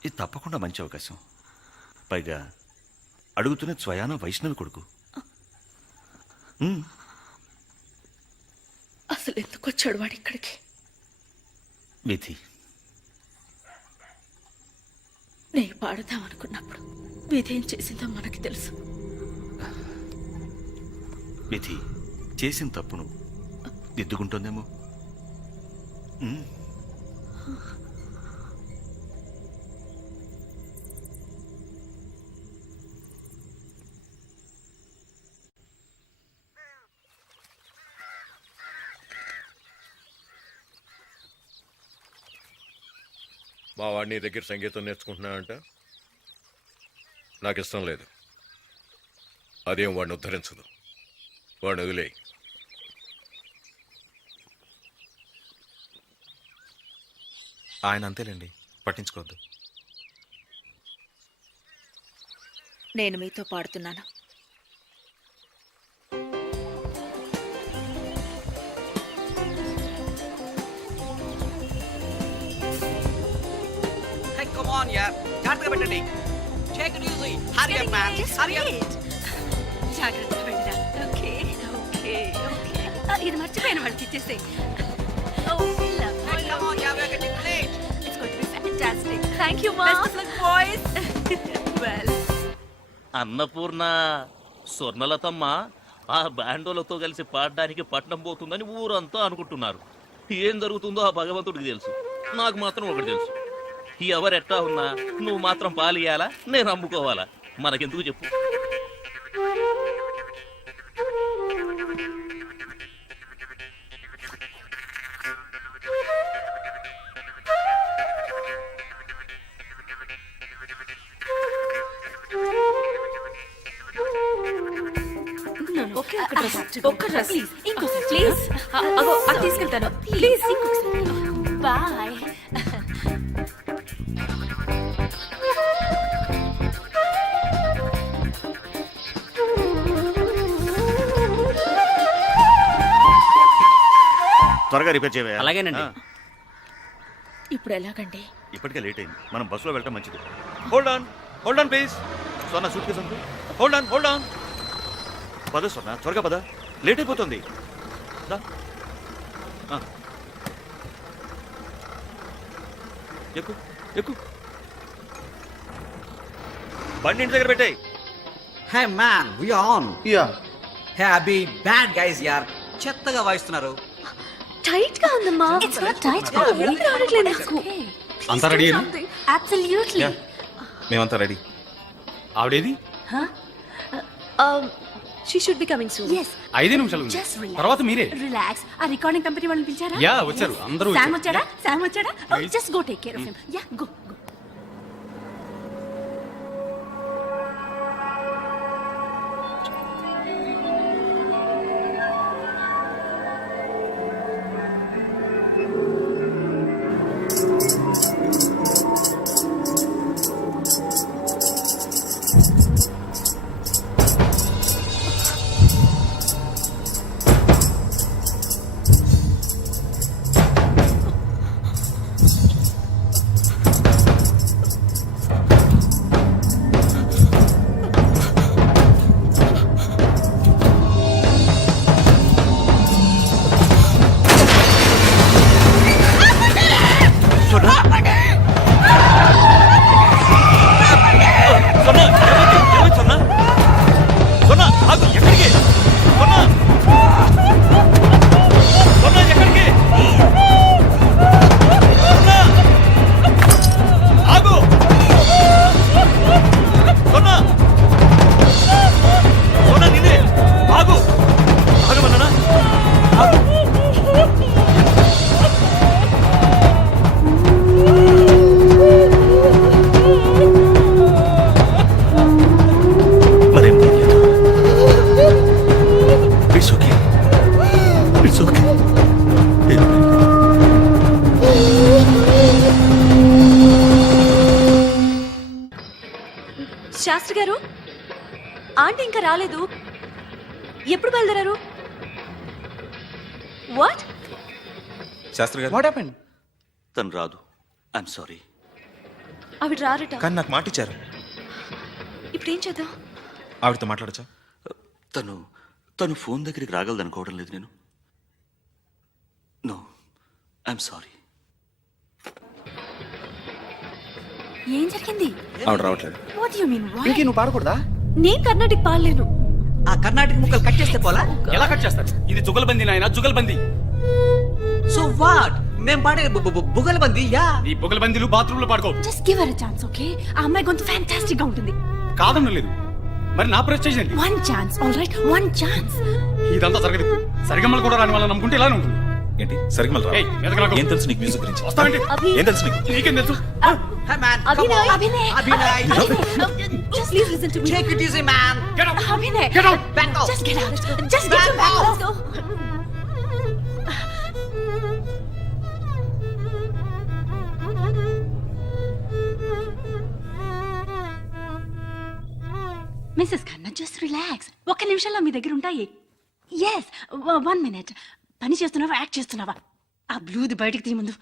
ఇది తప్పకుండా మంచి అవకాశం. పైగా అడుగుతున్న స్వయాన వైష్ణవి కొడుకు. అసలు ఎందుకు వచ్చాడు వాడు ఇక్కడికి? విధి. నేను పాడదామనుకున్నప్పుడు విధి ఏం చేసిందో మనకి తెలుసు. విధి చేసిన తప్పును దిద్దుకుంటోందేమో. మా వాడిని దగ్గర సంగీతం నేర్చుకుంటున్నానంట. నాకు ఇష్టం లేదు. అదేం వాడిని ఉద్ధరించదు. వాడిని వదిలేయి. ఆయన అంతేలేండి, పట్టించుకోవద్దు. నేను మీతో పాడుతున్నాను. Come on, yaar. జాగ్రత్తగా పెట్టండి. Take it easy. Hurry up, man. Hurry up. జాగ్రత్తగా వెళ్ళరా. Okay okay okay. ఇది మర్చిపోయిన వాడికి ఇచ్చేసే. Hey, come on, yaar. We're getting late. It's going to be fantastic. Thank you, Ma. Best of luck, boys. Well. Annapurna, స్వర్ణలతమ్మ ఆ బ్యాండోలతో కలిసి పాడడానికి పట్నం పోతుందని ఊరంతా అనుకుంటున్నారు. ఏం జరుగుతుందో ఆ భగవంతుడికి తెలుసు. నాకు మాత్రం ఒకటి తెలుసు. ఎవరెట్టా ఉన్నా నువ్వు మాత్రం పాలియాలా, నేను అమ్ముకోవాలా. మనకెందుకు చెప్పు. ఒక్క డ్రెస్ ప్లీజ్ ఇంకోసారి ప్లీజ్ అగో అది తీసుకెళ్తాను ప్లీజ్ బాయ్. త్వరగా రిపేర్ చేయవా? అలాగేనండి. ఇప్పుడు ఎలాగండి? ఇప్పటికే లేట్ అయింది, మనం బస్సులో వెళ్ళటం మంచిది. Hold on please. Swarna suit case hold on. పద స్వర్ణ, త్వరగా పద, లేట్ అయిపోతుంది. దా. ఎక్కు బండి ఇంటి దగ్గర పెట్టాయి. Hey man, we on. Yeah hey Abhi, bad guys యార్, చెత్తగా వాయిస్తున్నారు. టైట్ గా ఉందమ్మా. ఇట్స్ నాట్ టైట్ గా రావట్లేదు నాకు. అంతా రెడీ అబ్సల్యూట్లీ. మేమంతా రెడీ. ఆవిడేది? She should be coming soon. yes 5 నిమిషాలు ఉంది, తర్వాత మీరే. రిలాక్స్. ఆ రికార్డింగ్ కంపెనీ వాళ్ళని పిలిచారా? యా వచ్చారు, అందరూ శామ్ వచ్చారు. వచ్చాడా? Just go take care of him. Yeah go. Shastri గారు, ఆంటీ ఇంకా రాలేదు. ఎప్పుడు బయలుదేరారు? వాట్? శాస్త్రి గారు, వాట్ హ్యాపెండ్? తను రాదు. I'm sorry. ఆవిడ రారట. కానీ నాకు మాట ఇచ్చారు. ఇప్పుడు ఏం చేద్దాం? ఆవిడతో మాట్లాడచ్చా? తను ఫోన్ దగ్గరికి రాగలదనుకోవడం లేదు నేను. No, I'm sorry. ఏం జరిగింది? ఆవిడ రావట్లేదు. What you mean? ఇంకే నువ్వు పాడకూడదా? నేను కర్ణాటక పాడలేను. ఆ కర్ణాటక ముక్కలు కట్ చేస్తే పోలా? ఎలా కట్ చేస్తారు? ఇది జుగల్బందీ నాయన, జుగల్బందీ. So what? మేం పాడే బుగల్బందీ. యా, ఈ బుగల్బందీలు బాత్రూమ్ లో పాడుకో. Just give her a chance, okay? ఆ అమ్మాయి గొంతు ఫ్యాంటాస్టిక్ గా ఉంటుంది. కాదనం లేదు, మరి నా ప్రెస్టేజ్ ఏంటి? One chance, alright, one chance. ఇదంతా జరగదు. సరిగమ్మలు కూడా రాని వాళ్ళని నమ్ముకుంటే ఇలానే ఉంటుంది. ఏంటి సరిగ్గా ఏయ్, మీదకి రాకు. ఏం తెలుసు నీకు మ్యూజిక్ గురించి? అభి. ఏం తెలుసు నీకు? నీకేం తెలుసు? Hey man, Abhinay. Abhinay, Just please listen to me. take it easy man. Get out. Abhinay, Get out. Back off. just get out. Just get Back out. off. Let's go. Mrs Khanna, just relax. ఒక్క నిమిషంలో మీ దగ్గర ఉంటాయి. Yes, 1 minute. పని చేస్తున్నావా, act చేస్తున్నావా? ఆ బ్లూది బయటికి తీ ముందు.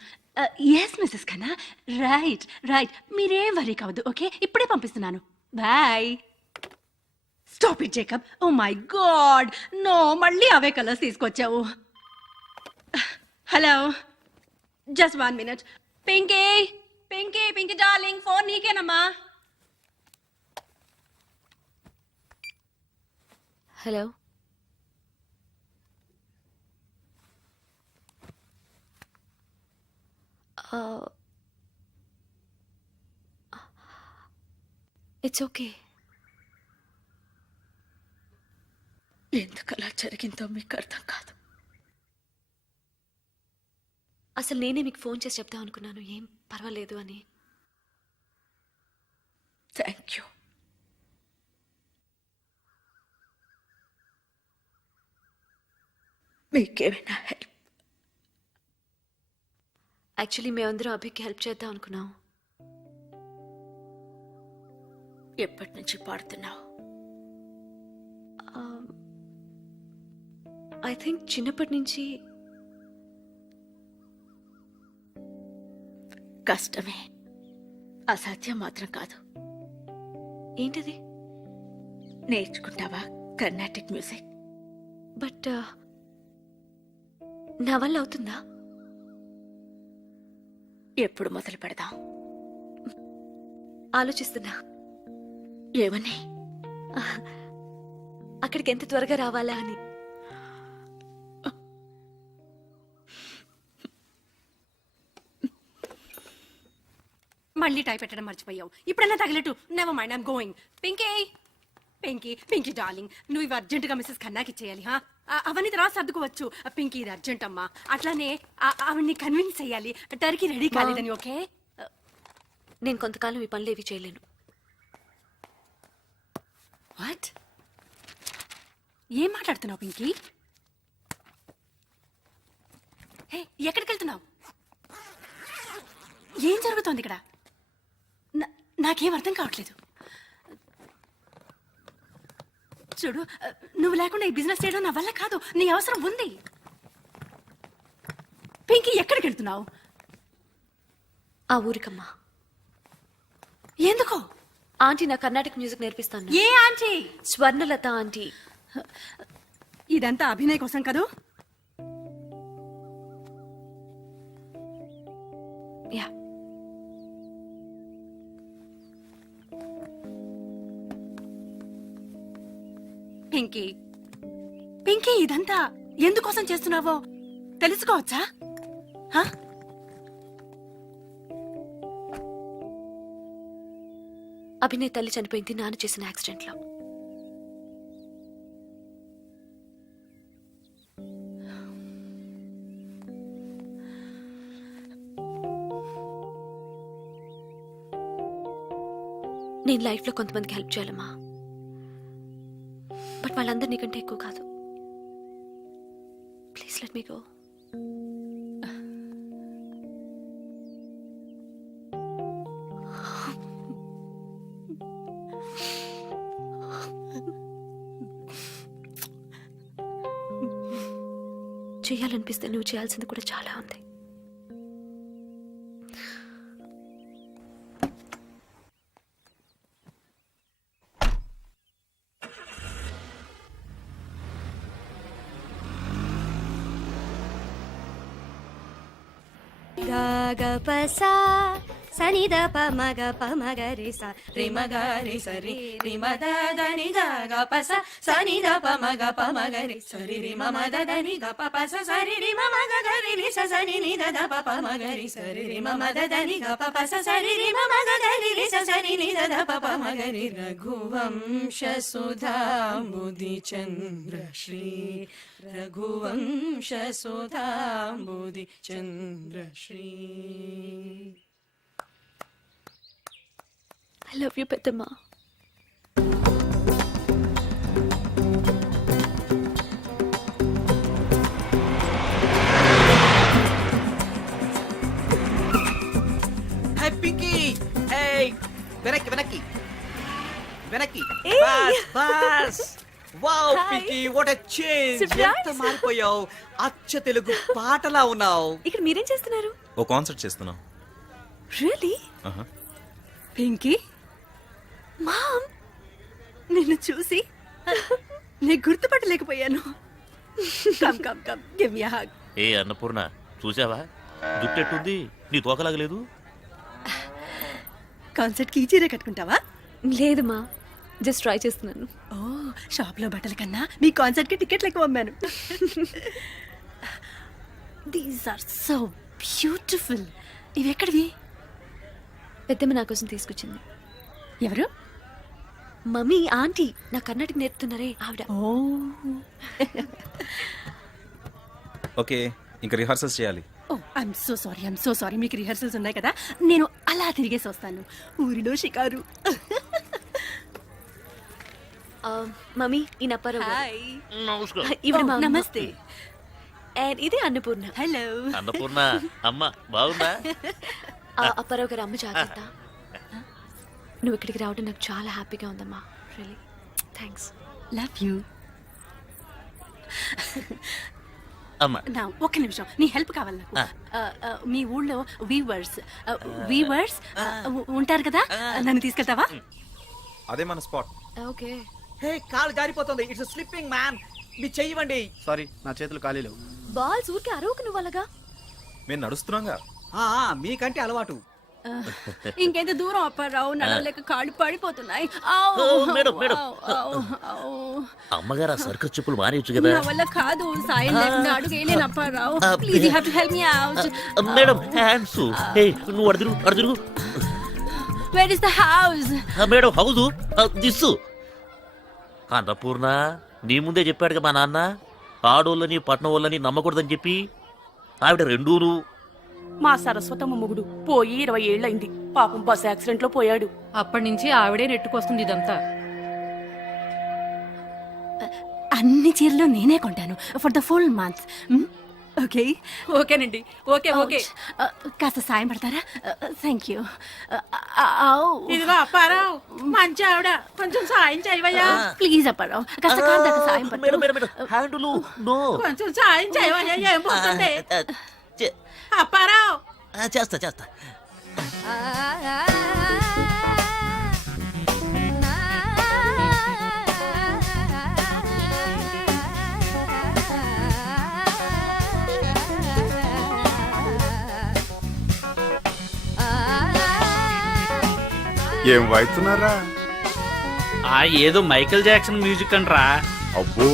Yes Mrs Khanna, right right. మీరేం వరీ కావద్దు, ఓకే? ఇప్పుడే పంపిస్తున్నాను. Bye. Stop it Jacob. Oh my god, no, మళ్ళీ అవే కలర్స్ తీసుకొచ్చావు. Hello, just 1 minute. Pinky Pinky Pinky darling, phone నీకేనమ్మా. హలో. It's okay. ఎందుకలా జరిగిందో మీకు అర్థం కాదు. అసలు నేనే మీకు ఫోన్ చేసి చెప్దాం అనుకున్నాను, ఏం పర్వాలేదు అని. Thank you. మీకేమైనా హెల్ప్? యాక్చువల్లీ మేమందరం అభికి హెల్ప్ చేద్దాం అనుకున్నాం. ఎప్పటి నుంచి పాడుతున్నావు? ఐ థింక్ చిన్నప్పటి నుంచి. కష్టమే, అసాధ్యం మాత్రం కాదు. ఏంటది? నేర్చుకుంటావా కర్ణాటిక్ మ్యూజిక్? బట్ నా వల్ల అవుతుందా? ఎప్పుడు మొదలు పెడదాం? ఆలోచిస్తున్నా. ఏమని? అక్కడికి ఎంత త్వరగా రావాలా అని. మళ్ళీ టై పెట్టడం మర్చిపోయావు. ఇప్పుడన్నా తగిలట్టు. Never mind, I'm going. Pinky Pinky Pinky darling, నువ్వు ఇవి అర్జెంటుగా మిస్సెస్ ఖన్నాకి ఇచ్చేయాలి. అవన్నీ తర్వాత సర్దుకోవచ్చు. పింకీ ఇది అర్జెంట్ అమ్మా. అట్లానే ఆవిడ్ని కన్విన్స్ చెయ్యాలి. టర్కీ రెడీ కాలేదని. ఓకే, నేను కొంతకాలం ఈ పనులు ఏవి చేయలేను. వాట్? ఏం మాట్లాడుతున్నావు పింకీ? హే, ఎక్కడికి వెళ్తున్నావు? ఏం జరుగుతోంది ఇక్కడ? నాకేం అర్థం కావట్లేదు. చూడు, నువ్వు లేకుండా ఈ బిజినెస్ చేయడం నా వల్ల కాదు. నీ అవసరం ఉంది. పింకీ ఎక్కడికి వెళ్తున్నావు? ఆ ఊరికమ్మా. ఎందుకో? ఆంటీ నా కర్ణాటక మ్యూజిక్ నేర్పిస్తాను. ఏ ఆంటీ? స్వర్ణలత ఆంటీ. ఇదంతా అభినయ్ కోసం కదూ? యా. పింకీ పింకీ ఇదంతా ఎందుకోసం చేస్తున్నావో తెలుసుకోవచ్చా? అభినయ్ తల్లి చనిపోయింది నాన్న చేసిన యాక్సిడెంట్లో. నేను లైఫ్లో కొంతమందికి హెల్ప్ చేయాలమ్మా. బట్ వాళ్ళందరూ నీకంటే ఎక్కువ కాదు. Please let me go. చేయాలనిపిస్తే నువ్వు చేయాల్సింది కూడా చాలా ఉంది. గపసా సని ద ప మగ ప మగ రి స రి మగ రి స రి రి మ ద ద ని గ గ ప స సని ద ప మగ ప మగ రి స రి రి మ మ ద ద ని గ ప ప స స రి రి మ మ గ గ రి రి స స ని ని ద ద ప ప మగ రి స రి రి మ మ ద ద ని గ ప ప స స రి రి మ మ గ గ రి రి స స ని ని ద ద ప ప మగ రి. రఘువంశ సుధా ముది చంద్ర శ్రీ రఘువంశ సుధా ముది చంద్ర Shri. I love you, Peddamma. Hey, Pinky! Hey! వెనక్కి వెనక్కి వెనక్కి. బస్ wow Pinky, what a change! ఎంత మారిపోయావు. అచ్చ తెలుగు పాటలా ఉన్నావు. ఇక్కడ మీరేం చేస్తున్నారు? ఓ కాన్సర్ట్ చేస్తున్నాం. రియల్లీ? పింకీ, మామ్, నిన్ను చూసి నేను గుర్తుపట్టలేకపోయాను. Come come come, give me hug. ఏ అన్నపూర్ణ, చూసావా జుట్టెట్టుంది? నీ తోకలాగలేదు. కాన్సర్ట్ కి ఈ చీర కట్టుకుంటావా? లేదు మా, జస్ట్ ట్రై చేస్తున్నాను. ఓ, షాప్ లో బట్టల కన్నా మీ కాన్సర్ట్ కి టికెట్లు ఎక్కువ అమ్మాను. These are so beautiful. ఇవి ఎక్కడివి? పెద్దమ్మ నా కోసం తీసుకొచ్చింది. ఎవరు? Mummy, aunty. నా కర్ణాటక నేర్పుతున్నారే ఆవిడ. ఓకే, ఇంకా రిహార్సల్స్ చేయాలి. Oh, I'm so sorry. మీకు రిహర్సల్స్ ఉన్నాయి కదా, నేను అలా తిరిగేసి వస్తాను. ఊరిలో షికారు. మమ్మీ, ఈ నప్పారావు. నమస్కారం. ఈవిడ మా అమ్మ. నమస్తే. అండ్ ఇది అన్నపూర్ణ. హలో. అన్నపూర్ణ అమ్మ బాగుందా? అప్పారావు గారు అమ్మ జాగ్రత్త. నువ్వు ఇక్కడికి రావడం నాకు చాలా హ్యాపీగా ఉందమ్మా. Really thanks. Love you. అమ్మ నా ఒక్క నిమిషం, నీ హెల్ప్ కావాలి నాకు. మీ ఊళ్ళో వీవర్స్ ఉంటారు కదా, నన్ను తీసుకెళ్తావా? అదే మన స్పాట్. ఓకే. హే కాలు జారిపోతుంది, ఇట్స్ స్లిప్పింగ్ మ్యాన్. మీ చెయ్యండి. సారీ, నా చేతులు ఖాళీ లేవు. బాల్స్ ఊరికి అరవకు నువ్వు అలాగా. మేము నడుస్తున్నాగా. మీకంటే అలవాటు. ఇంకెంత దూరం అప్పారావు, నడవలేక కాళ్ళు పడిపోతున్నాయి. మేడం మేడం అమ్మగారు ఆ సర్కస్ చెప్పులు మానేయచ్చు కదా. నా వల్ల కాదు, సాయం లేకుండా అడుగేయలేను Apparao. Please you have to help me out. Madam hands. నువ్వు అడుగు. Where is the house? Madam house this. Annapurna నీ ముందే చెప్పాడుగా మా నాన్న, ఆడోళ్ళని పట్నం వాళ్ళని నమ్మకూడదని చెప్పి. ఆవిడ రెండూను. మా సరస్వతమ్మ మొగుడు పోయి 20 ఏళ్ళైంది. పాపం బస్ యాక్సిడెంట్ లో పోయాడు. అప్పటి నుంచి ఆవిడే నెట్టుకొస్తుంది ఇదంతా. అన్ని చీరలు నేనే కొంటాను for the full month. Okay ఓకేనండి. Okay okay. కాస్త సాయం పడతారా? Thank you. ఇదిగో అప్పారావు, మంచి ఆవిడ, కొంచెం సాయం చేయవయ్యా. ప్లీజ్ అప్పారావు, కాస్త కాంతాకు సాయం మేడం పడతారు. మేడం మేడం హ్యాండులు నో. కొంచెం సాయం చేయవయ్యా. ఏం పోతుంది అప్పారావు? చేస్తా. ఏం వాయిస్తున్నారా? ఏదో మైకేల్ జాక్సన్ మ్యూజిక్ అంటరా. అబ్బో,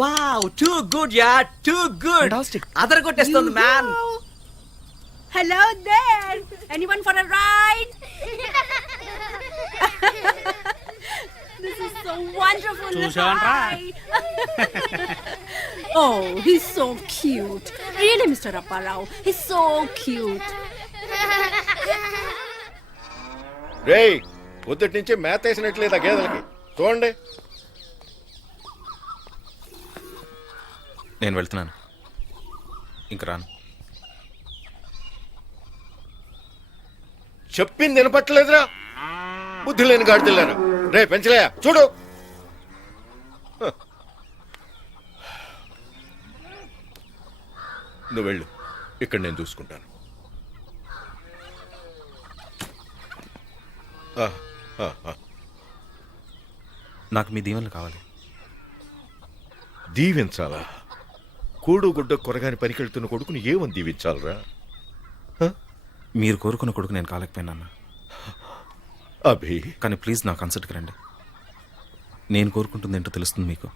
wow, too good yeah, too good. అదర కొట్టేస్తుంది man. Hello there, anyone for a ride? This is so wonderful. Oh, he's so cute. Really, Mr. Apparao, he's so cute. రేయ్, పొద్దుటి నుంచి మేత వేసినట్లేదా గేదెలకి? చూడండి. నేను వెళ్తున్నాను, ఇంక రాను. చెప్పింది వినపట్టలేదురా, బుద్ధి లేని గాడిదెళ్ళారు. రే పెంచలేయా, చూడు. నువ్వు వెళ్ళు, ఇక్కడ నేను చూసుకుంటాను. నాకు మీ దీవెనలు కావాలి. దీవించాలా? కూడు గుడ్డ కొరగాని పరికెళ్తున్న కొడుకుని ఏమని దీవించాలరా? మీరు కోరుకున్న కొడుకు నేను కాలేకపోయినా అభి. కానీ ప్లీజ్ నా కన్సర్ట్కి రండి. నేను కోరుకుంటుంది ఏంటో తెలుస్తుంది మీకు.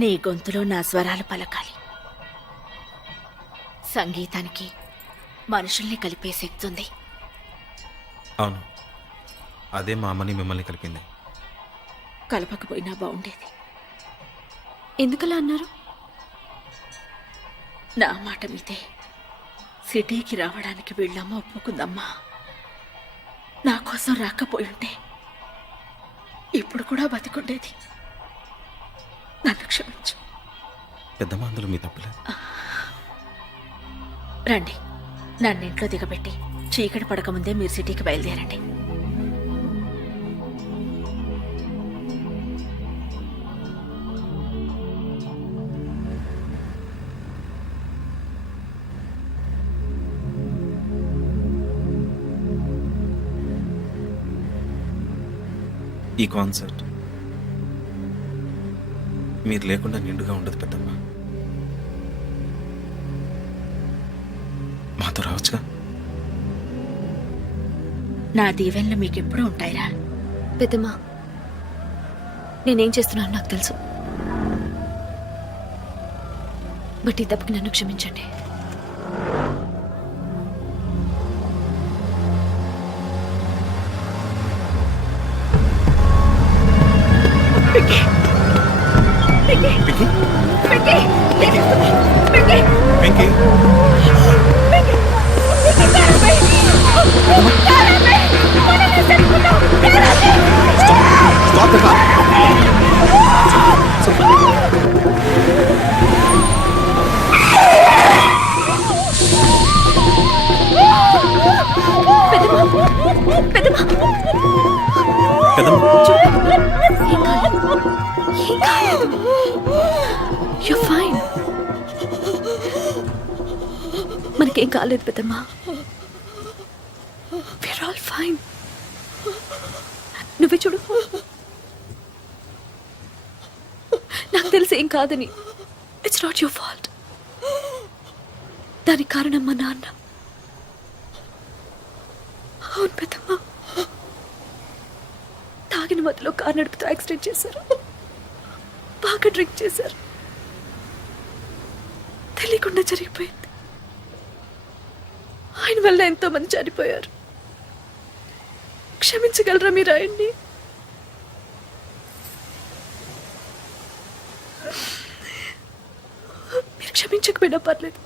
నీ గొంతులో నా స్వరాలు పలకాలి. సంగీతానికి మనుషుల్ని కలిపే శక్తి ఉంది. అవును, అదే మా అమ్మని మిమ్మల్ని కలిపింది. కలపకపోయినా బాగుండేది. ఎందుకలా అన్నారు? నా మాట మీదే సిటీకి రావడానికి వీళ్ళమ్మ ఒప్పుకుందమ్మా. నా కోసం రాకపోయి ఉంటే ఇప్పుడు కూడా బతికుండేది. నన్ను క్షమించు. పెద్దమ్మ, అందులో మీ తప్పులేదు. రండి, నన్ను ఇంట్లో దిగబెట్టి చీకటి పడకముందే మీరు సిటీకి బయలుదేరండి. ఈ కాన్సర్ట్ మీరు లేకుండా నిండుగా ఉండదు పెద్దమ్మ. మాతో రావచ్చుగా? నా దీవెనలు మీకెప్పుడు ఉంటాయిరా పెద్దమ్మ. నేనేం చేస్తున్నాను నాకు తెలుసు. బట్ ఈ తప్పుకి నన్ను క్షమించండి. మనకేం కాలేదు పెద్దమ్మా. We're all fine. నువ్వే చూడు, నాకు తెలిసి ఏం కాదని. It's not your fault. దానికి కారణం మా నాన్న. అవును పెద్దమ్మా, తాగిన మధ్యలో కారు నడుపుతూ యాక్సిడెంట్ చేశారు. బాగా డ్రింక్ చేశారు. తెలియకుండా జరిగిపోయింది. ఆయన వల్ల ఎంతో మంది చనిపోయారు. క్షమించగలరా మీరు ఆయన్ని? మీరు క్షమించకపోయినా పర్లేదు.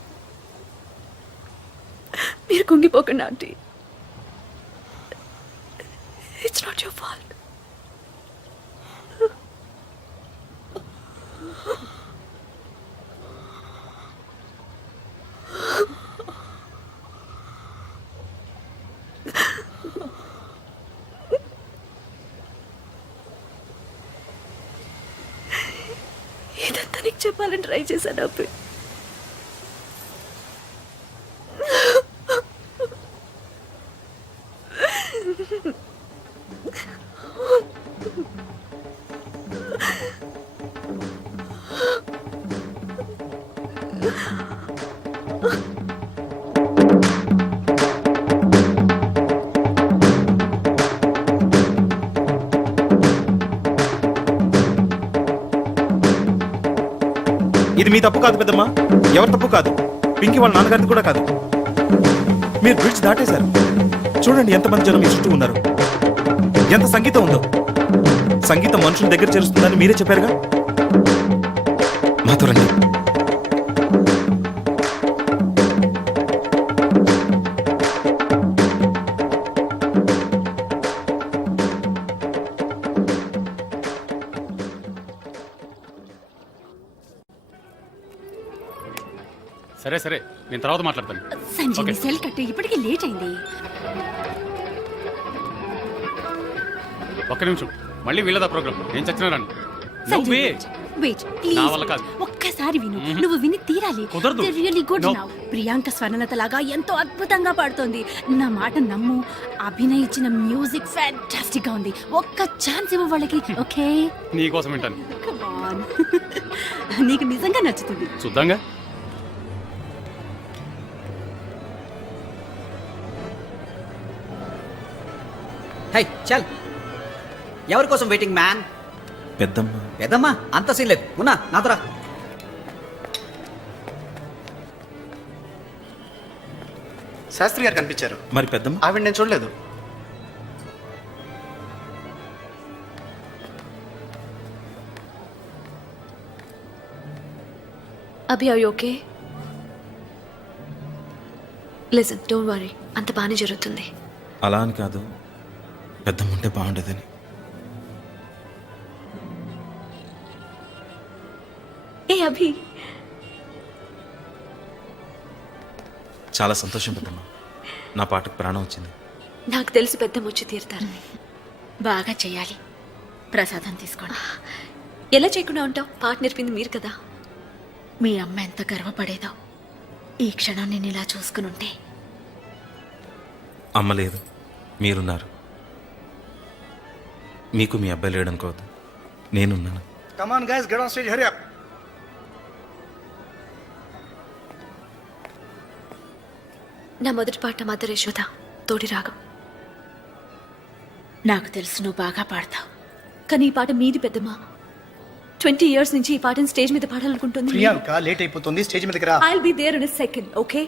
మీరు కుంగిపోకండి aunty. It's not your fault. ఇదంతా నీకు చెప్పాలని ట్రై చేశాను అబ్బి. ఇది మీ తప్పు కాదు పెద్దమ్మా. ఎవరి తప్పు కాదు. పింకీ వాళ్ళ నాన్నగారిది కూడా కాదు. మీరు బ్రిడ్జ్ దాటేశారు. చూడండి ఎంతమంది జనం మీ చుట్టూ ఉన్నారు. ఎంత సంగీతం ఉందో. సంగీతం మనుషుల దగ్గర చేరుస్తుందని మీరే చెప్పారుగా. మాతో రండి. సరే సరే, నేను తర్వాత మాట్లాడతాను. సంజయ్ సెల్ కట్టే, ఇప్పటికే లేట్ అయింది. ఒక్క నిమిషం, మళ్ళీ వీళ్ళదా ప్రోగ్రామ్. నేను చచ్చినారాను. వెయిట్ నా వల్ల కాదు. ఒక్కసారి విను. నువ్వు విని తీరాలి. కుదరదు. Really good now. Priyanka Swarnalatha లాగా ఎంతో అద్భుతంగా పాడుతోంది. నా మాట నమ్ము. అభినయ్ ఇచ్చిన మ్యూజిక్ ఫ్యాంటాస్టిక్ గా ఉంది. ఒక్క ఛాన్స్ ఇవ్వు వాళ్ళకి. ఓకే, నీ కోసం వింటాను. Come on. నీకు నిజంగా నచ్చుతుంది. చూద్దాంగా. హై చల్. ఎవరి కోసం వెయిటింగ్ మ్యాన్? పెద్దమ్మ. పెద్దమ్మా అంత సీన్ లేదు. ఉన్నా నాతోరా. శాస్త్రి గారు కనిపించారు. మరి పెద్దమ్మ? ఆవిడ నేను చూడలేదు. Abhi, are you okay? Listen, don't worry, అంత బాగానే జరుగుతుంది. అలా అని కాదు, పెద్దమ్మ ఉంటే బాగుండేదని. ఏ అభి, చాలా సంతోషం పెద్దమ్మ. నా పాటకు ప్రాణం వచ్చింది. నాకు తెలిసి పెద్దమ్మ వచ్చి తీరుతారని. బాగా చేయాలి. ప్రసాదం తీసుకోండి. ఎలా చేయకుండా ఉంటావు? పాట నేర్పింది మీరు కదా. మీ అమ్మ ఎంత గర్వపడేదో ఈ క్షణం నేను ఇలా చూసుకుని ఉంటే. అమ్మ లేదు, మీరున్నారు. మీకు మీ అబ్బాయి లేడనుకోవద్దు, నేనున్నాను. Come on guys, get on stage, hurry up. నా మొదటి పాట మదర్ యశోద, తోడి రాగం. నాకు తెలుసు నువ్వు బాగా పాడతావు. కానీ ఈ పాట మీది పెద్దమ్మా. 20 years నుంచి ఈ పాటను స్టేజ్ మీద పాడాలనుకుంటుంది. ప్రియాంక లేట్ అయిపోతుంది, స్టేజ్ మీదకి రా. I'll be there in a second, okay?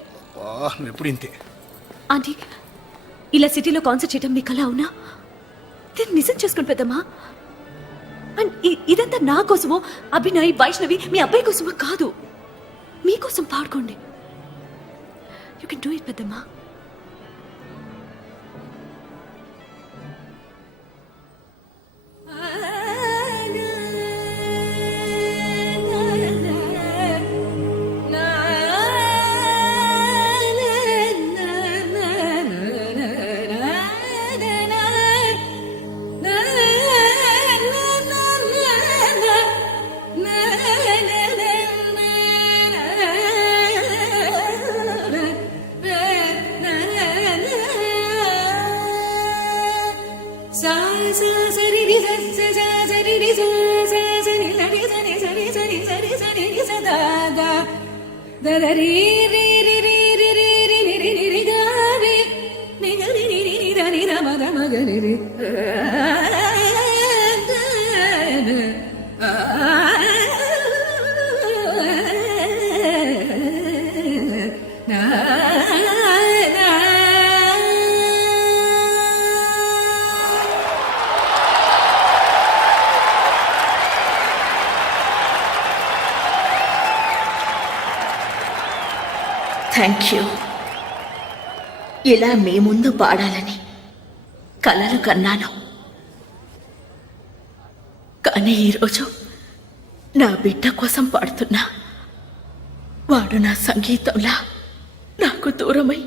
నువ్వు ఎప్పుడు ఇంతే. ఆంటీ, ఇలా సిటీలో కాన్సర్ట్ చేయడం మీకు అలా అవునా? దీన్ని నిజం చేసుకోండి పెద్దమ్మా. అండ్ ఇదంతా నా కోసమో, అభినయ్, వైష్ణవి, మీ అబ్బాయి కోసమో కాదు. మీకోసం పాడుకోండి. యూ కెన్ డూ ఇట్ పెద్దమ్మా. Thank you. ఇలా మీ ముందు పాడాలని కలలు కన్నాను. కానీ ఈరోజు నా బిడ్డ కోసం పాడుతున్నా. వాడు నా సంగీతంలా నాకు దూరమై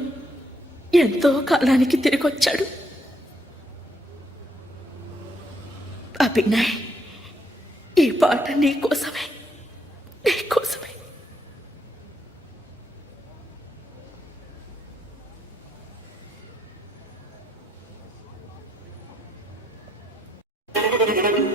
ఎంతో కాలానికి తిరిగొచ్చాడు. అభినయ్, ఈ పాట నీ కోసమే, నీ కోసమే. Thank you.